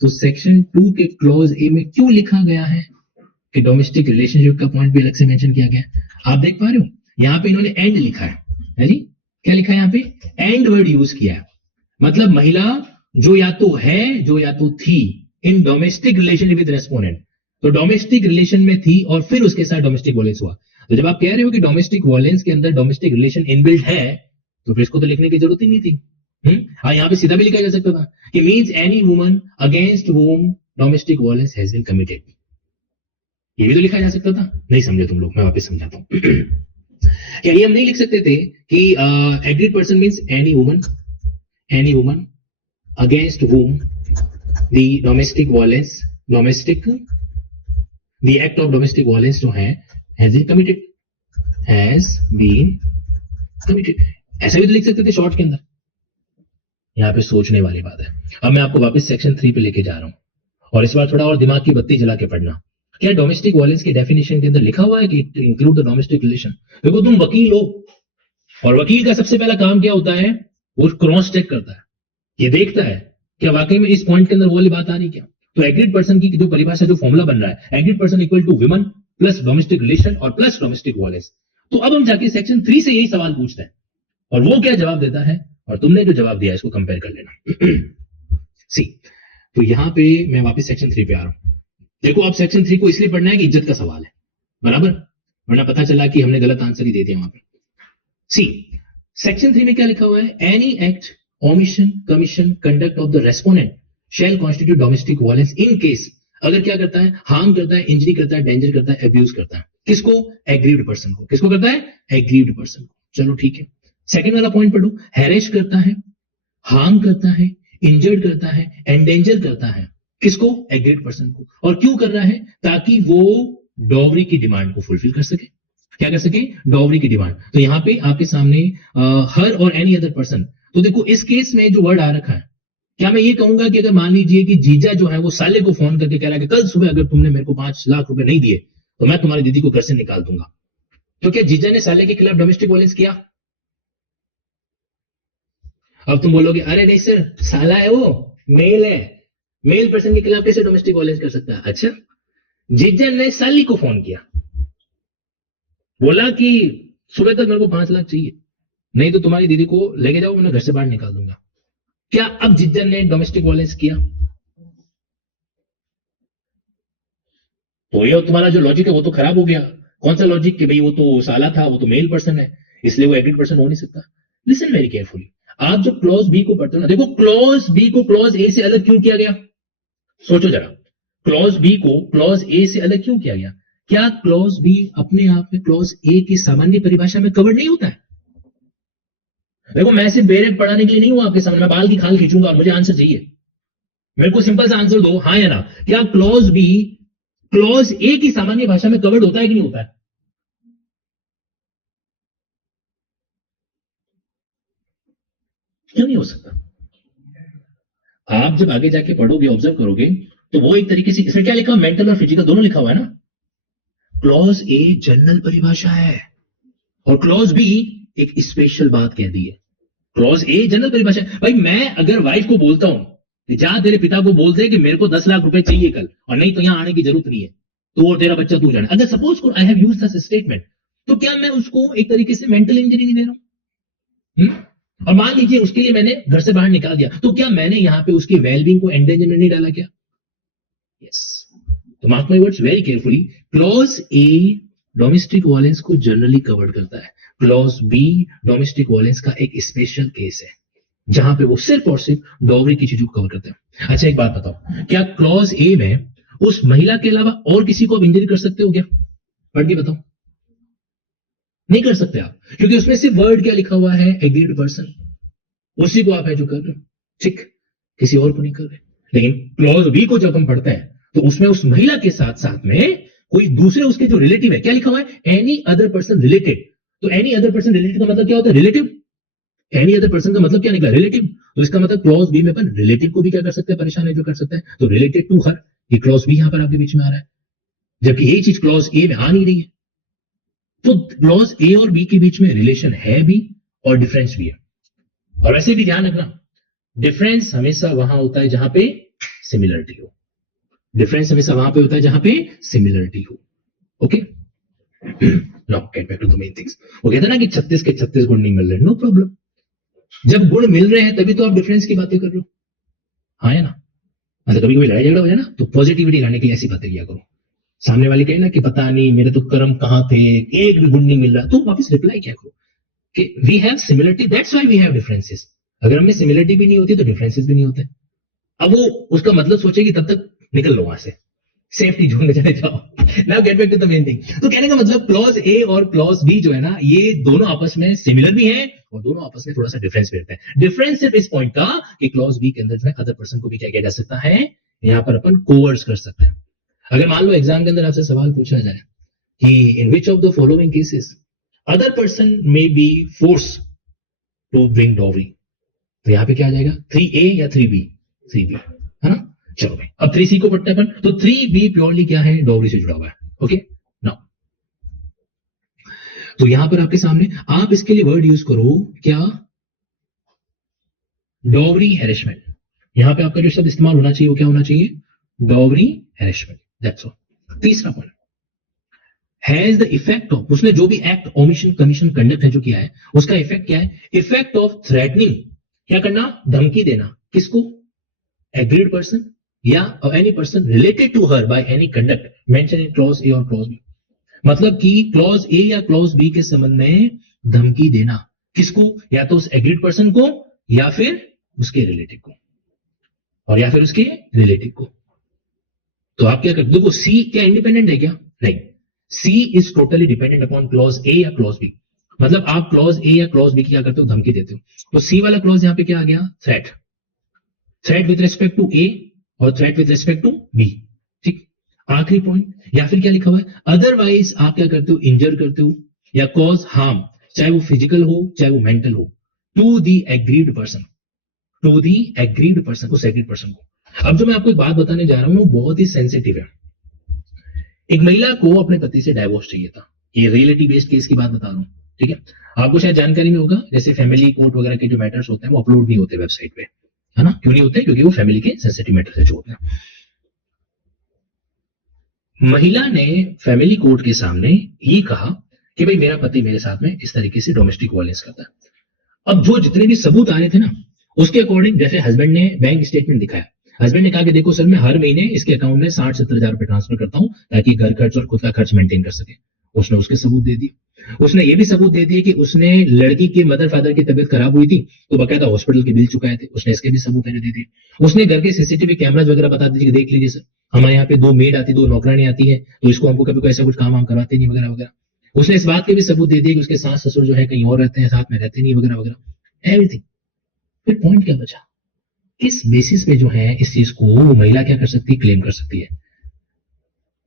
तो सेक्शन 2 के क्लॉज ए में क्यों लिखा गया है कि डोमेस्टिक रिलेशनशिप का पॉइंट भी अलग से मेंशन किया गया है? आप देख पा रहे हो, यहां पे इन्होंने एंड लिखा है जी। क्या लिखा है यहां पे? एंड वर्ड यूज किया है। मतलब महिला जो या तो है, जो या तो थी in domestic relation with respondent, तो डोमेस्टिक रिलेशन में थी और फिर उसके साथ डोमेस्टिक वायलेंस हुआ। तो जब आप कह रहे हो कि डोमेस्टिक वायलेंस के अंदर डोमेस्टिक रिलेशन इनबिल्ट है, तो फिर इसको तो लिखने की जरूरत ही नहीं थी। हाँ, यहां पे सीधा भी लिखा जा सकता था कि means any woman against whom domestic violence has been committed. ये भी तो लिखा जा सकता था। नहीं समझे तुम लोग, मैं वापस समझाता हूं। यानी हम नहीं लिख सकते थे कि aggrieved person means any woman against whom the domestic violence, the act of domestic violence जो है has been committed, ऐसा भी तो लिख सकते थे शॉर्ट के अंदर। यहां पे सोचने वाली बात है। अब मैं आपको वापस सेक्शन 3 पे लेके जा रहा हूं, और इस बार थोड़ा और दिमाग की बत्ती जला के पढ़ना। क्या डोमेस्टिक वायलेंस की डेफिनेशन के अंदर लिखा हुआ है कि इंक्लूड द डोमेस्टिक रिलेशन? देखो तुम वकील हो, और वकील का सबसे पहला काम क्या होता है? वो क्रॉस चेक करता है, ये देखता है क्या वाकई में इस पॉइंट के अंदर वो वाली बात आ रही क्या। तो एग्रीड पर्सन की जो परिभाषा, जो फॉर्मूला बन रहा है, aggrieved person equal to women plus domestic relation और प्लस डोमेस्टिक वायलेंस। तो अब हम जाके सेक्शन 3 से यही सवाल पूछते हैं, और वो क्या जवाब देता है, और तुमने जो जवाब दिया इसको कंपेयर कर लेना। सी, तो यहां पे मैं वापस सेक्शन 3 पे आ रहा हूं। देखो, अब सेक्शन 3 को इसलिए पढ़ना है कि इज्जत का सवाल है, बराबर, वरना पता चला कि हमने गलत आंसर ही दे दिया वहां पे। सी, सेक्शन 3 में क्या लिखा हुआ है? Any act, omission, commission, conduct of the respondent shall constitute domestic violence in case, अगर क्या करता है? हार्म करता है, इंजरी करता है, डेंजर करता है, अब्यूज करता है। किसको? एग्रीव्ड पर्सन को। किसको करता है? एग्रीव्ड पर्सन को। चलो ठीक है, सेकंड वाला पॉइंट पढ़ो। हैरेश करता है, हार्म करता है, इंजर्ड करता है, एंडेंजर करता है। किसको? एग्रीव्ड पर्सन को। और क्यों कर रहा है? ताकि वो डॉवरी की डिमांड को फुलफिल कर सके। क्या कर सके? डॉवरी की डिमांड। तो यहां पे आपके सामने हर और एनी अदर पर्सन। तो देखो, इस केस में जो वर्ड आ रखा है, क्या मैं ये कहूंगा कि अगर मान लीजिए कि जीजा जो है वो साले को फोन करके कह रहा है कि कल सुबह अगर तुमने मेरे को 5 लाख रुपए नहीं दिए तो मैं तुम्हारी दीदी को घर से निकाल दूंगा, तो क्या जीजा ने साले के खिलाफ डोमेस्टिक वायलेंस किया? अब तुम बोलोगे अरे नहीं सर, साला है वो, मेल है, मेल पर्सन के खिलाफ कैसे डोमेस्टिक वायलेंस कर सकता है? अच्छा, जीजा ने साली को फोन किया, बोला कि सुबह तक मेरे को 5 लाख चाहिए, नहीं तो तुम्हारी दीदी को लेके जाओ, मैं घर से बाहर निकाल दूंगा। क्या अब जिज्जन ने डोमेस्टिक वायलेंस किया? तो ये तुम्हारा जो लॉजिक है वो तो खराब हो गया। कौन सा लॉजिक? कि भाई वो तो साला था, वो तो मेल पर्सन है, इसलिए वो एग्रीड पर्सन हो नहीं सकता। लिसन वेरी केयरफुली, आप जब क्लॉज बी को पढ़ते हो ना, देखो क्लॉज बी को क्लॉज ए से अलग क्यों किया गया? सोचो जरा, क्लॉज बी को क्लॉज ए से अलग क्यों किया गया? क्या क्लॉज बी अपने आप में क्लॉज ए की सामान्य परिभाषा में कवर नहीं होता है? देखो, मैं सिर्फ बेरेट पढ़ाने के लिए नहीं हूं आपके सामने, मैं बाल की खाल खींचूंगा और मुझे आंसर चाहिए। मेरे को सिंपल सा आंसर दो, हाँ या ना। क्या क्लॉज बी क्लॉज ए की सामान्य भाषा में कवर्ड होता है कि नहीं होता है? क्यों नहीं हो सकता? आप जब आगे जाके पढ़ोगे, ऑब्जर्व करोगे, तो वो एक तरीके से, इसमें क्या लिखा हुआ? मेंटल और फिजिकल दोनों लिखा हुआ है ना। क्लॉज ए जनरल परिभाषा है और क्लॉज बी एक स्पेशल बात कह दी है। क्लॉज ए जनरल परिभाषा है। भाई मैं अगर वाइफ को बोलता हूं कि जा तेरे पिता को बोल दे कि मेरे को 10 लाख रुपए चाहिए कल और नहीं तो यहां आने की जरूरत नहीं है, तो और तेरा बच्चा तू जाने, अगर suppose I have used this statement, तो क्या मैं उसको एक तरीके से मेंटल इंजरी नहीं दे रहा हूं? और मान लीजिए उसके लिए मैंने घर से बाहर निकाल दिया, तो क्या मैंने यहां पे उसकी वेलबींग को एंडेंजर में नहीं डाला क्या? यस। तो mark my words very carefully, clause A domestic violence को जनरली कवर करता है, क्लॉज बी डोमेस्टिक वायलेंस का एक स्पेशल केस है जहां पे वो सिर्फ और सिर्फ डॉवरी की चीजों को कवर करते हैं। अच्छा एक बात बताओ, क्या क्लॉज ए में उस महिला के अलावा और किसी को आप इंजरी कर सकते हो क्या? पढ़ के बताओ। नहीं कर सकते आप, क्योंकि उसमें सिर्फ वर्ड क्या लिखा हुआ है, एग्रीड पर्सन, उसी को आप है जो कर रहे हो, ठीक, किसी और को नहीं कर रहे। लेकिन क्लॉज बी को जब हम पढ़ते हैं तो उसमें उस महिला के साथ साथ में कोई दूसरे उसके जो रिलेटिव है, क्या लिखा हुआ है, एनी अदर पर्सन रिलेटेड। तो एनी अदर पर्सन रिलेटेड का मतलब क्या होता है, रिलेटिव। एनी अदर पर्सन का मतलब क्या निकला, रिलेटिव। तो इसका मतलब क्लॉज बी में अपन रिलेटिव को भी क्या कर सकते हैं, परेशान है जो कर सकते हैं, तो रिलेटेड टू हर, ये क्लॉज बी यहां पर आपके बीच में आ रहा है, जबकि यही चीज क्लॉज ए में आ नहीं रही है। तो क्लॉज ए और बी के बीच में रिलेशन है भी और डिफरेंस भी है। और वैसे भी ध्यान रखना, डिफरेंस हमेशा वहां होता है जहां पे सिमिलरिटी हो, डिफरेंस हमेशा वहां पे होता है जहां पे सिमिलरिटी हो। Okay, now get back to the main things. वो कहते हैं ना कि 36 के 36 गुण नहीं मिल रहे, नो प्रॉब्लम, जब गुण मिल रहे हैं तभी तो आप डिफरेंस की बातें कर रहे हो, हाँ है ना। मतलब कभी कभी लड़ाई झगड़ा हो जाए ना, तो पॉजिटिविटी लाने के लिए ऐसी बातें किया करो। सामने वाले कहे ना कि पता नहीं मेरे तो कर्म कहां थे, एक भी गुण नहीं मिल रहा, तो वापस रिप्लाई क्या करो कि we have similarity, that's why we have differences. अगर हमें सिमिलरिटी भी नहीं होती तो डिफरेंसेस भी नहीं होते। अब वो उसका मतलब सोचेगी तब तक निकल लो वहां से, सेफ्टी जोन में चले जाओ। Now get back to the main thing. तो कहने का मतलब क्लॉज ए और क्लॉज बी जो है ना, ये दोनों आपस में सिमिलर भी हैं और दोनों आपस में थोड़ा सा डिफरेंस भी रखते हैं। डिफरेंस सिर्फ इस पॉइंट का कि क्लॉज बी के अंदर जो है अदर पर्सन को भी क्या किया जा सकता है, यहां पर अपन कोवर्स कर सकते हैं। अगर मान लो एग्जाम के अंदर आपसे सवाल पूछा जाए कि in which of the following cases other person may be forced to bring dowry, तो यहां पे क्या आ जाएगा, 3A या 3B? 3B है ना। चलो भाई अब 3C को पढ़ते हैं अपन, तो 3B प्योरली क्या है, डॉवरी से जुड़ा हुआ है। ओके नाउ, तो यहां पर आपके सामने आप इसके लिए वर्ड यूज करो क्या, डॉवरी हैरेसमेंट। यहां पे आपका जो शब्द इस्तेमाल होना चाहिए वो क्या होना चाहिए, डॉवरी हैरेसमेंट, दैट्स ऑल। तीसरा point, has the effect of, उसने जो भी एक्ट, ओमिशन, कमीशन, कंडक्ट है जो किया है, उसका इफेक्ट क्या है, इफेक्ट ऑफ थ्रेटनिंग, क्या करना, धमकी देना, किसको, एग्रीड पर्सन या any person related to her by any conduct mention in clause A और क्लॉज बी। मतलब कि क्लॉज ए या क्लॉज बी के संबंध में धमकी देना, किसको, या तो उस एग्रीड पर्सन को या फिर उसके रिलेटिव को, और या फिर उसके रिलेटिव को। तो आप क्या करते, देखो सी क्या इंडिपेंडेंट है क्या, नहीं, she is totally dependent upon clause A या क्लॉज बी। मतलब आप क्लॉज ए या क्लॉज बी क्या करते हो, धमकी देते हो। तो सी वाला क्लॉज यहां पे क्या आ गया, threat, threat with respect to A और threat with respect to B, ठीक। आखिरी पॉइंट, या फिर क्या लिखा हुआ है, अदरवाइज आप क्या करते हो, इंजर करते हो या कॉज हार्म, चाहे वो फिजिकल हो चाहे वो मेंटल हो, to the aggrieved person, to the aggrieved person, उस एग्रीड पर्सन को। अब जो मैं आपको एक बात बताने जा रहा हूं वो बहुत ही सेंसिटिव है। एक महिला को अपने पति से डाइवोर्स चाहिए था, ये रियलिटी बेस्ड केस की बात बता रहा हूं, ठीक है। आपको शायद जानकारी में होगा, जैसे फैमिली कोर्ट वगैरह के जो मैटर्स होते हैं वो अपलोड नहीं होते वेबसाइट पे, है ना। क्यों नहीं होते, क्योंकि वो फैमिली के सेंसिटिव मैटर्स है जो होते हैं। महिला ने फैमिली कोर्ट के सामने ये कहा कि भाई मेरा पति मेरे साथ में इस तरीके से डोमेस्टिक वायलेंस करता है। अब जो जितने भी सबूत आ रहे थे ना, उसके अकॉर्डिंग, जैसे हस्बैंड ने बैंक स्टेटमेंट दिखाया, हस्बैंड ने कहा कि देखो सर मैं हर महीने इसके अकाउंट में 60-70 हजार रुपए ट्रांसफर करता हूं ताकि घर खर्च और खुद का खर्च मेंटेन कर सके। उसने उसके सबूत दे दिए। उसने ये भी सबूत दे दिए कि उसने लड़की के मदर फादर की तबीयत खराब हुई थी तो बकायदा हॉस्पिटल के बिल चुकाए थे, उसने इसके भी सबूत दे दिए। उसने घर के सीसीटीवी कैमराज वगैरह बता दीजिए, देख लीजिए सर हमारे यहाँ पे 2 मेड आती, 2 नौकरानी आती है, तो इसको हमको कभी कोई ऐसा कुछ काम करवाते नहीं वगैरह वगैरह। उसने इस बात के भी सबूत दे दिए कि उसके सास ससुर जो है कहीं और रहते हैं, साथ में रहते नहीं वगैरह वगैरह, एवरीथिंग। फिर पॉइंट क्या बचा, किस बेसिस पे जो है इस चीज को वो महिला क्या कर सकती है, क्लेम कर सकती है।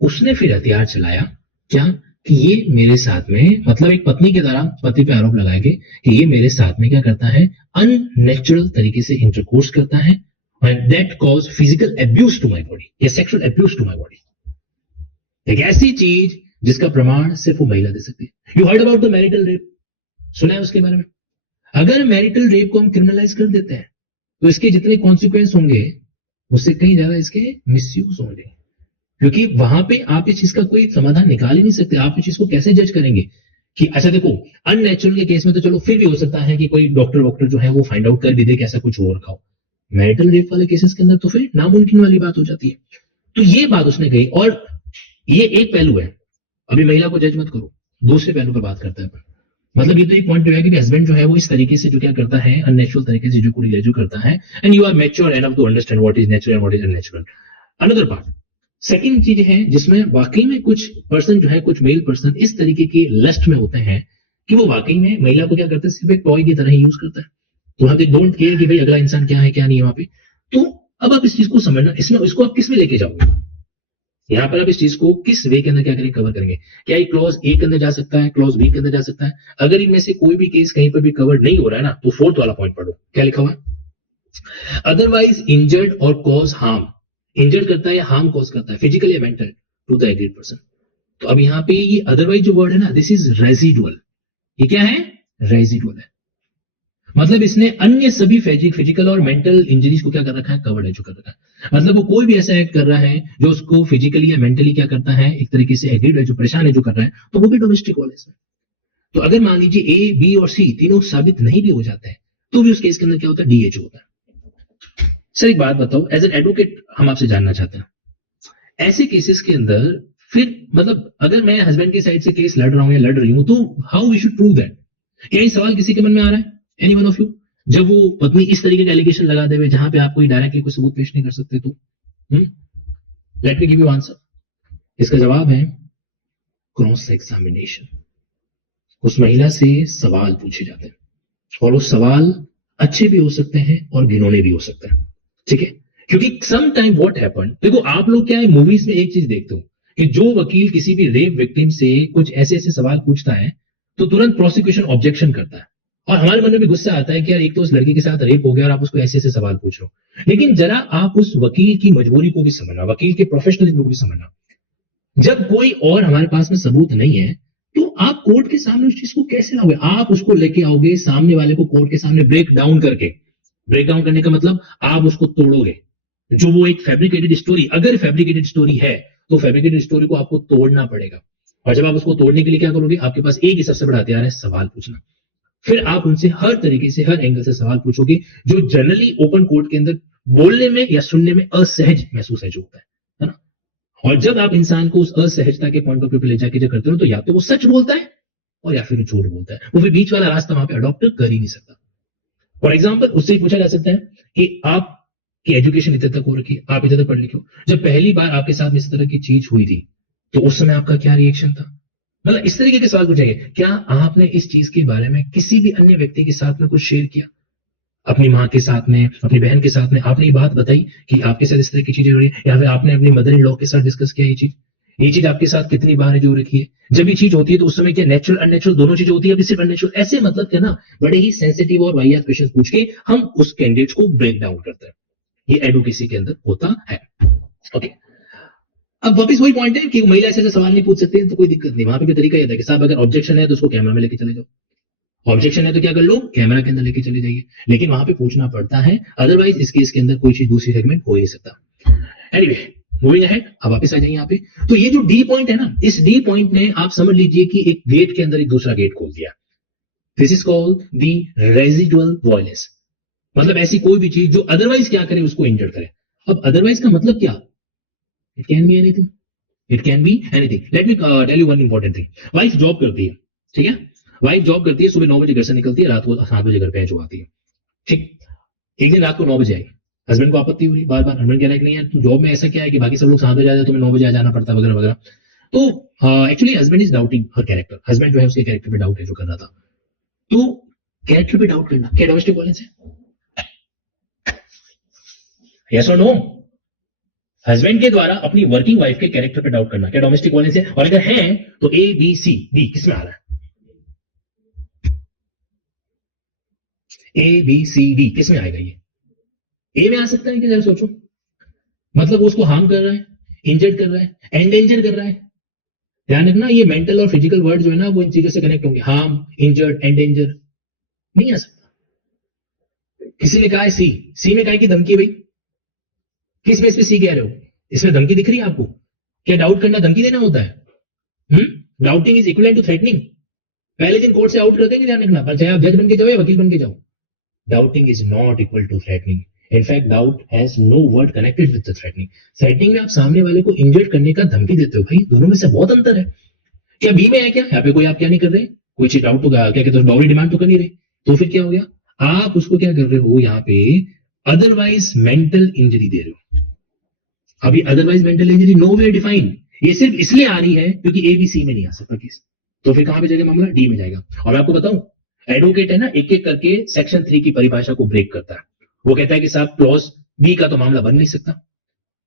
उसने फिर हथियार चलाया क्या, कि ये मेरे साथ में, मतलब एक पत्नी के द्वारा पति पे आरोप लगाएंगे कि ये मेरे साथ में क्या करता है, अननेचुरल तरीके से इंटरकोर्स करता है, and that cause physical abuse to my body या sexual abuse to my body. एक ऐसी चीज जिसका प्रमाण सिर्फ वो महिला दे सकती है। You heard about the marital rape, सुना है उसके बारे में? अगर मैरिटल रेप को हम क्रिमिनलाइज कर देते हैं तो इसके जितने कॉन्सिक्वेंस होंगे उससे कहीं ज्यादा इसके मिसयूज होंगे, क्योंकि वहां पे आप इस चीज का कोई समाधान निकाल ही नहीं सकते। आप इस चीज को कैसे जज करेंगे कि अच्छा देखो, अननेचुरल के केस में तो चलो फिर भी हो सकता है कि कोई डॉक्टर वॉक्टर जो है वो फाइंड आउट कर भी दे कि ऐसा कुछ हो रखा हो। मैरिटल रेप वाले केसेस के अंदर तो फिर नामुमकिन वाली बात हो जाती है। तो ये बात उसने कही, और ये एक पहलू है। अभी महिला को जज मत करो, दूसरे पहलू पर बात करते हैं। मतलब ये तो एक पॉइंट है कि हस्बैंड जो है वो इस तरीके से जो क्या करता है, अननेचुरल तरीके से जो रिलेट करता है, and you are mature enough to understand what is natural and what is unnatural. Another part, second चीज है जिसमें वाकई में कुछ पर्सन जो है, कुछ मेल पर्सन इस तरीके के लस्ट में होते हैं कि वो वाकई में महिला को क्या करते हैं, सिर्फ एक टॉय की तरह ही यूज करता है। तो वहां पे डोंट केयर कि भाई अगला इंसान क्या है क्या नहीं है वहां पे। तो अब आप इस चीज को समझना, इसमें इसको आप किस में लेके जाओगे, यहां पर आप इस चीज को किस वे के अंदर क्या करेंगे, कवर करेंगे। क्या ये क्लॉज ए के अंदर जा सकता है, क्लॉज बी के अंदर जा सकता है? अगर इनमें से कोई भी केस कहीं पर भी कवर नहीं हो रहा है ना, तो फोर्थ वाला पॉइंट पढ़ो, क्या लिखा हुआ है? Otherwise injured or cause harm. Injured करता है या हार्म कॉज करता है, फिजिकल या mental, to the aggrieved person. तो अब यहाँ पे ये अदरवाइज जो वर्ड है ना, दिस इज रेजिडुअल। ये क्या है? रेजिडुअल है। मतलब इसने अन्य सभी फिजिकल और मेंटल इंजरीज को क्या कर रखा है, कवर्ड है, जो कर रखा है। मतलब वो कोई भी ऐसा एक्ट कर रहा है जो उसको फिजिकली या मेंटली क्या करता है, एक तरीके से एग्रीड है, जो परेशान है, जो कर रहा है, तो वो भी डोमेस्टिक वायलेंस है। तो अगर मान लीजिए ए, बी और सी तीनों साबित नहीं भी हो जाते हैं, तो भी उस केस के अंदर क्या होता है, डीएच होता है। सर एक बात बताओ, एज एन एडवोकेट हम आपसे जानना चाहते हैं, ऐसे केसेस के अंदर फिर मतलब अगर मैं हस्बैंड की साइड से केस लड़ रहा हूं या लड़ रही हूं, तो how we should prove that? क्या ये सवाल किसी के मन में आ रहा है, एनी वन ऑफ यू? जब वो पत्नी इस तरीके का एलिगेशन लगा दे जहां पे आप कोई डायरेक्टली कोई सबूत पेश नहीं कर सकते, तो let me give you answer. इसका जवाब है क्रॉस एग्जामिनेशन। उस महिला से सवाल पूछे जाते हैं, और वो सवाल अच्छे भी हो सकते हैं और घिनौने भी हो सकते हैं, ठीक है? क्योंकि सम टाइम व्हाट हैपन, देखो आप लोग क्या है, मूवीज में एक चीज देखते हो कि जो वकील किसी भी रेप विक्टिम से कुछ ऐसे ऐसे सवाल पूछता है तो तुरंत प्रोसिक्यूशन ऑब्जेक्शन करता है, और हमारे मन में भी गुस्सा आता है कि यार एक तो उस लड़की के साथ रेप हो गया और आप उसको ऐसे ऐसे सवाल पूछ रहे हो। लेकिन जरा आप उस वकील की मजबूरी को भी समझना, वकील के प्रोफेशनलिज्म को भी समझना। जब कोई और हमारे पास में सबूत नहीं है, तो आप कोर्ट के सामने उस चीज को कैसे लाओगे? आप उसको लेके आओगे सामने वाले को कोर्ट के सामने ब्रेक डाउन करके। ब्रेक डाउन करने का मतलब आप उसको तोड़ोगे। जो वो एक फैब्रिकेटेड स्टोरी, अगर फैब्रिकेटेड स्टोरी है तो फैब्रिकेटेड स्टोरी को आपको तोड़ना पड़ेगा। और जब आप उसको तोड़ने के लिए क्या करोगे, आपके पास एक ही सबसे बड़ा हथियार है, सवाल पूछना। फिर आप उनसे हर तरीके से, हर एंगल से सवाल पूछोगे जो जनरली ओपन कोर्ट के अंदर बोलने में या सुनने में असहज महसूस है, जो होता है ना? और जब आप इंसान को उस असहजता के पॉइंट ऑफ व्यू पे ले जाके जो करते हो, तो या तो वो सच बोलता है और या फिर वो झूठ बोलता है। वो फिर बीच वाला रास्ता वहां पे अडॉप्ट कर ही नहीं सकता। फॉर एग्जाम्पल, उससे पूछा जा सकता है कि आपकी एजुकेशन इतने तक हो रखी है, आप इतने तक पढ़ लिखे हो, जब पहली बार आपके साथ इस तरह की चीज हुई थी तो उस समय आपका क्या रिएक्शन था? मतलब इस तरीके के सवाल पूछेंगे। क्या आपने इस चीज के बारे में किसी भी अन्य व्यक्ति के साथ में कुछ शेयर किया? अपनी माँ के साथ में, अपनी बहन के साथ में आपने ये बात बताई कि आपके साथ इस तरह की चीजें हो रही है, या फिर आपने अपनी मदर इन लॉ के साथ डिस्कस किया ये चीज आपके साथ कितनी बार है जो रखी है? जब ये चीज होती है तो उस समय क्या नेचुरल अननेचुरल दोनों चीजें होती है, अभी सिर्फ अननेचुरल? ऐसे मतलब क्या ना, बड़े ही सेंसिटिव और वाहियात क्वेश्चन पूछ के हम उस कैंडिडेट को ब्रेक डाउन करते हैं। ये एडवोकेसी के अंदर होता है। ओके, अब वापस वही पॉइंट है कि महिला ऐसे सवाल नहीं पूछ सकते, तो कोई दिक्कत नहीं। वहां पे भी तरीका यह था कि साहब अगर ऑब्जेक्शन है तो उसको कैमरा में लेके चले जाओ, ऑब्जेक्शन है तो क्या कर लो, कैमरा के अंदर लेके चले जाइए। लेकिन वहां पे पूछना पड़ता है, अदरवाइज इस केस के अंदर कोई चीज दूसरी सेगमेंट हो ही नहीं सकता। एनीवे, मूविंग अहेड, अब वापस आ जाइए यहाँ पे। तो ये जो डी पॉइंट है ना, इस डी पॉइंट ने आप समझ लीजिए कि एक गेट के अंदर एक दूसरा गेट खोल दिया। This is called the residual violence. मतलब ऐसी कोई भी चीज जो अदरवाइज क्या करे, उसको इंजर करे। अब अदरवाइज का मतलब क्या? It can be anything, it can be anything. Let me tell you one important thing. Wife job करती है, ठीक है? वाइफ जॉब करती है, सुबह 9 बजे घर से निकलती है, रात को 7 बजे घर पे जो आती है, ठीक? एक दिन रात को 9 बजे आई, हस्बैंड को आपत्ति हो रही बार बार। हस्बैंड कह रहा है कि नहीं यार, जॉब में ऐसा क्या है कि बाकी सब लोग 7 बजे आ जाते, तुम्हें 9 बजे आ जाना पड़ता है, वगैरह वगैरह। तो actually husband is doubting her character. Husband जो है उसके कैरेक्टर पे डाउट है, जो कर रहा था। तो कैरेक्टर पे डाउट करना क्या डोमेस्टिक वायलेंस है? यस और नो? हस्बैंड के द्वारा अपनी वर्किंग वाइफ के कैरेक्टर पे डाउट करना क्या डोमेस्टिक वायलेंस है? और अगर है तो ए बी सी डी किस में आ रहा है? ए बी सी डी किस में आएगा? ये ए में आ सकता है कि? जरा सोचो, मतलब वो उसको हार्म कर रहा है, इंजर्ड कर रहा है, एंडेंजर कर रहा है, ध्यान रखना, ये मेंटल और फिजिकल वर्ड जो है ना वो इन चीजों से कनेक्ट होंगे। हार्म, इंजर्ड, एंडेंजर नहीं आ सकता। किसी ने कहा है सी में काय की धमकी भाई, किस बेस पे सी कह रहे हो? इसमें धमकी दिख रही है आपको? क्या डाउट करना धमकी देना होता है? Doubting is equal to threatening. पहले दिन कोर्ट से आउट कर देंगे, ध्यान रखना, पर चाहे आप जज बन के जाओ या वकील बन के जाओ। Doubting is not equal to threatening. In fact doubt has no word connected with the threatening. Threatening में आप सामने वाले को इंजर्ड करने का धमकी देते हो, भाई दोनों में से बहुत अंतर है। क्या बी में है क्या? यहाँ पे कोई आप क्या नहीं कर रहे, कोई चीज डाउट होगा, क्या कहते हो, डॉवरी डिमांड तो कर नहीं रहे, तो फिर क्या हो गया? आप उसको क्या कर रहे हो यहाँ पे? अदरवाइज मेंटल इंजरी दे रहे हो। अभी अदरवाइज मेंटल इंजरी नो वे डिफाइन, ये सिर्फ इसलिए आ रही है क्योंकि ए बी सी में नहीं आ सकता केस, तो फिर कहां पे जाएगा मामला? डी में जाएगा। और मैं आपको बताऊं, एडवोकेट है ना, एक एक करके सेक्शन 3 की परिभाषा को ब्रेक करता है। वो कहता है कि साहब क्लॉज बी का तो मामला बन नहीं सकता,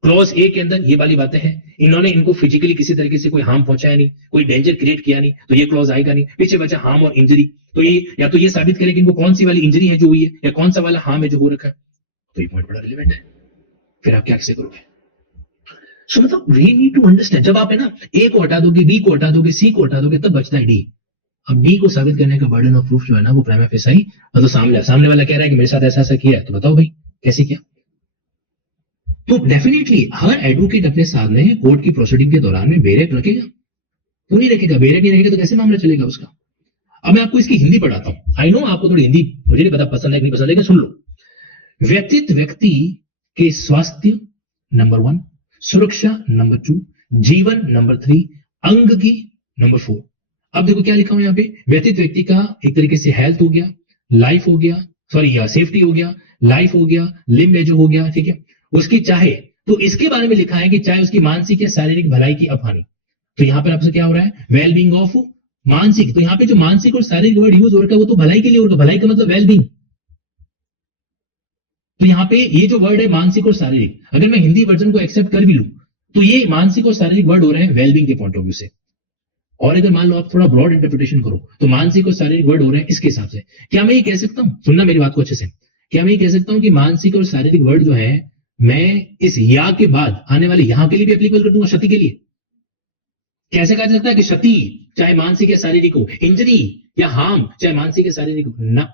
क्लॉज ए के अंदर ये वाली बातें हैं, इन्होंने इनको फिजिकली किसी तरीके से कोई हार्म पहुंचाया नहीं, कोई डेंजर क्रिएट किया नहीं, तो ये क्लॉज आएगा नहीं। पीछे बचा हार्म और इंजरी, तो ये या तो ये साबित करे कि इनको कौन सी वाली इंजरी है जो हुई है, या कौन सा वाला हार्म है जो हो रखा है, तो ये पॉइंट बड़ा रिलेवेंट है। फिर आप क्या कैसे करोगे? सो मतलब वी नीड टू अंडरस्टैंड, जब आप है ना ए को हटा दोगे, बी को हटा दोगे, सी को हटा दोगे, तब बचता है डी। अब डी को साबित करने का बर्डन ऑफ प्रूफ जो है ना वो प्राइमा फेसाई, मतलब सामने वाला कह रहा है कि मेरे साथ ऐसा ऐसा किया है, तो बताओ भाई कैसे किया? तो डेफिनेटली हर एडवोकेट अपने सामने कोर्ट की प्रोसीडिंग के दौरान में बेरेक रखेगा, तो नहीं रखेगा, बेरेक नहीं रखेगा तो कैसे मामला चलेगा उसका? अब मैं आपको इसकी हिंदी पढ़ाता हूं। आई नो आपको थोड़ी हिंदी मुझे नहीं पता पसंद है कि नहीं पसंद, लेकिन सुन लो। व्यक्ति के स्वास्थ्य नंबर 1, सुरक्षा नंबर 2, जीवन नंबर 3, अंग की नंबर 4। अब देखो क्या लिखा हुआ यहाँ पे, व्यक्ति का एक तरीके से हेल्थ हो गया, लाइफ हो गया, सॉरी सेफ्टी हो गया, लाइफ हो गया, लिम्ब लेजर हो गया, ठीक है, उसकी चाहे तो इसके बारे में लिखा है कि चाहे उसकी मानसिक या शारीरिक भलाई की अफहानी। तो यहां पर आपसे क्या हो रहा है? वेल बींग ऑफ मानसिक। तो यहां पे जो मानसिक और शारीरिक वर्ड यूज हो रखा है वो तो भलाई के लिए होगा, भलाई का मतलब वेल बींग। तो यहाँ पे ये जो वर्ड है मानसिक और शारीरिक, अगर मैं हिंदी वर्जन को एक्सेप्ट कर भी लूं तो ये मानसिक और शारीरिक वर्ड हो रहे हैं वेलबींग के पॉइंट ऑफ व्यू से। और अगर मान लो आप थोड़ा ब्रॉड इंटरप्रिटेशन करो तो मानसिक और शारीरिक वर्ड हो रहे हैं इसके हिसाब से। क्या मैं ये कह सकता हूं, सुनना मेरी बात को अच्छे से, क्या मैं ये कह सकता हूं कि मानसिक और शारीरिक वर्ड जो है मैं इस या के बाद आने वाले यहां के लिए भी एप्लीकेबल कर दूंगा, क्षति के लिए? कैसे कहा जा सकता है कि क्षति चाहे मानसिक या शारीरिक हो, इंजरी या हार्म चाहे मानसिक या शारीरिक हो ना,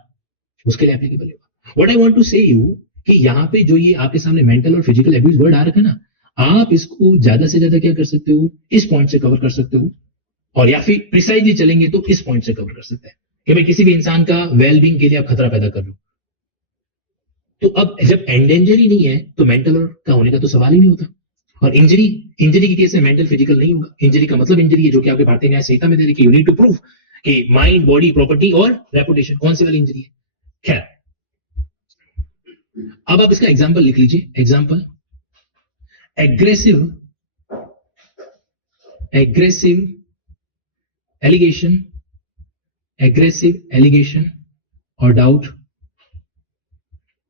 उसके लिए एप्लीकेबल होगा। व्हाट आई वांट टू से यू कि यहाँ पे जो ये आपके सामने मेंटल और फिजिकल एब्यूज वर्ड आ रखा है ना, आप इसको ज्यादा से ज्यादा क्या कर सकते हो, इस पॉइंट से कवर कर सकते हो, और या फिर प्रिसाइजली चलेंगे तो इस पॉइंट से कवर कर सकते हैं कि भाई किसी भी इंसान का वेलबींग के लिए आप खतरा पैदा कर लो। तो अब जब एंडेंजर ही नहीं है तो मेंटल का होने का तो सवाल ही नहीं होता। और इंजरी के केस में मेंटल फिजिकल नहीं होगा। इंजरी का मतलब इंजरी है जो कि आपके भारतीय न्याय संहिता में दे रही है, यू नीड टू प्रूव कि माइंड, बॉडी, प्रॉपर्टी और रेपुटेशन, कौन सी वाली इंजरी है। खैर, अब आप इसका एग्जाम्पल लिख लीजिए। एग्जाम्पल, एग्रेसिव एलिगेशन और doubt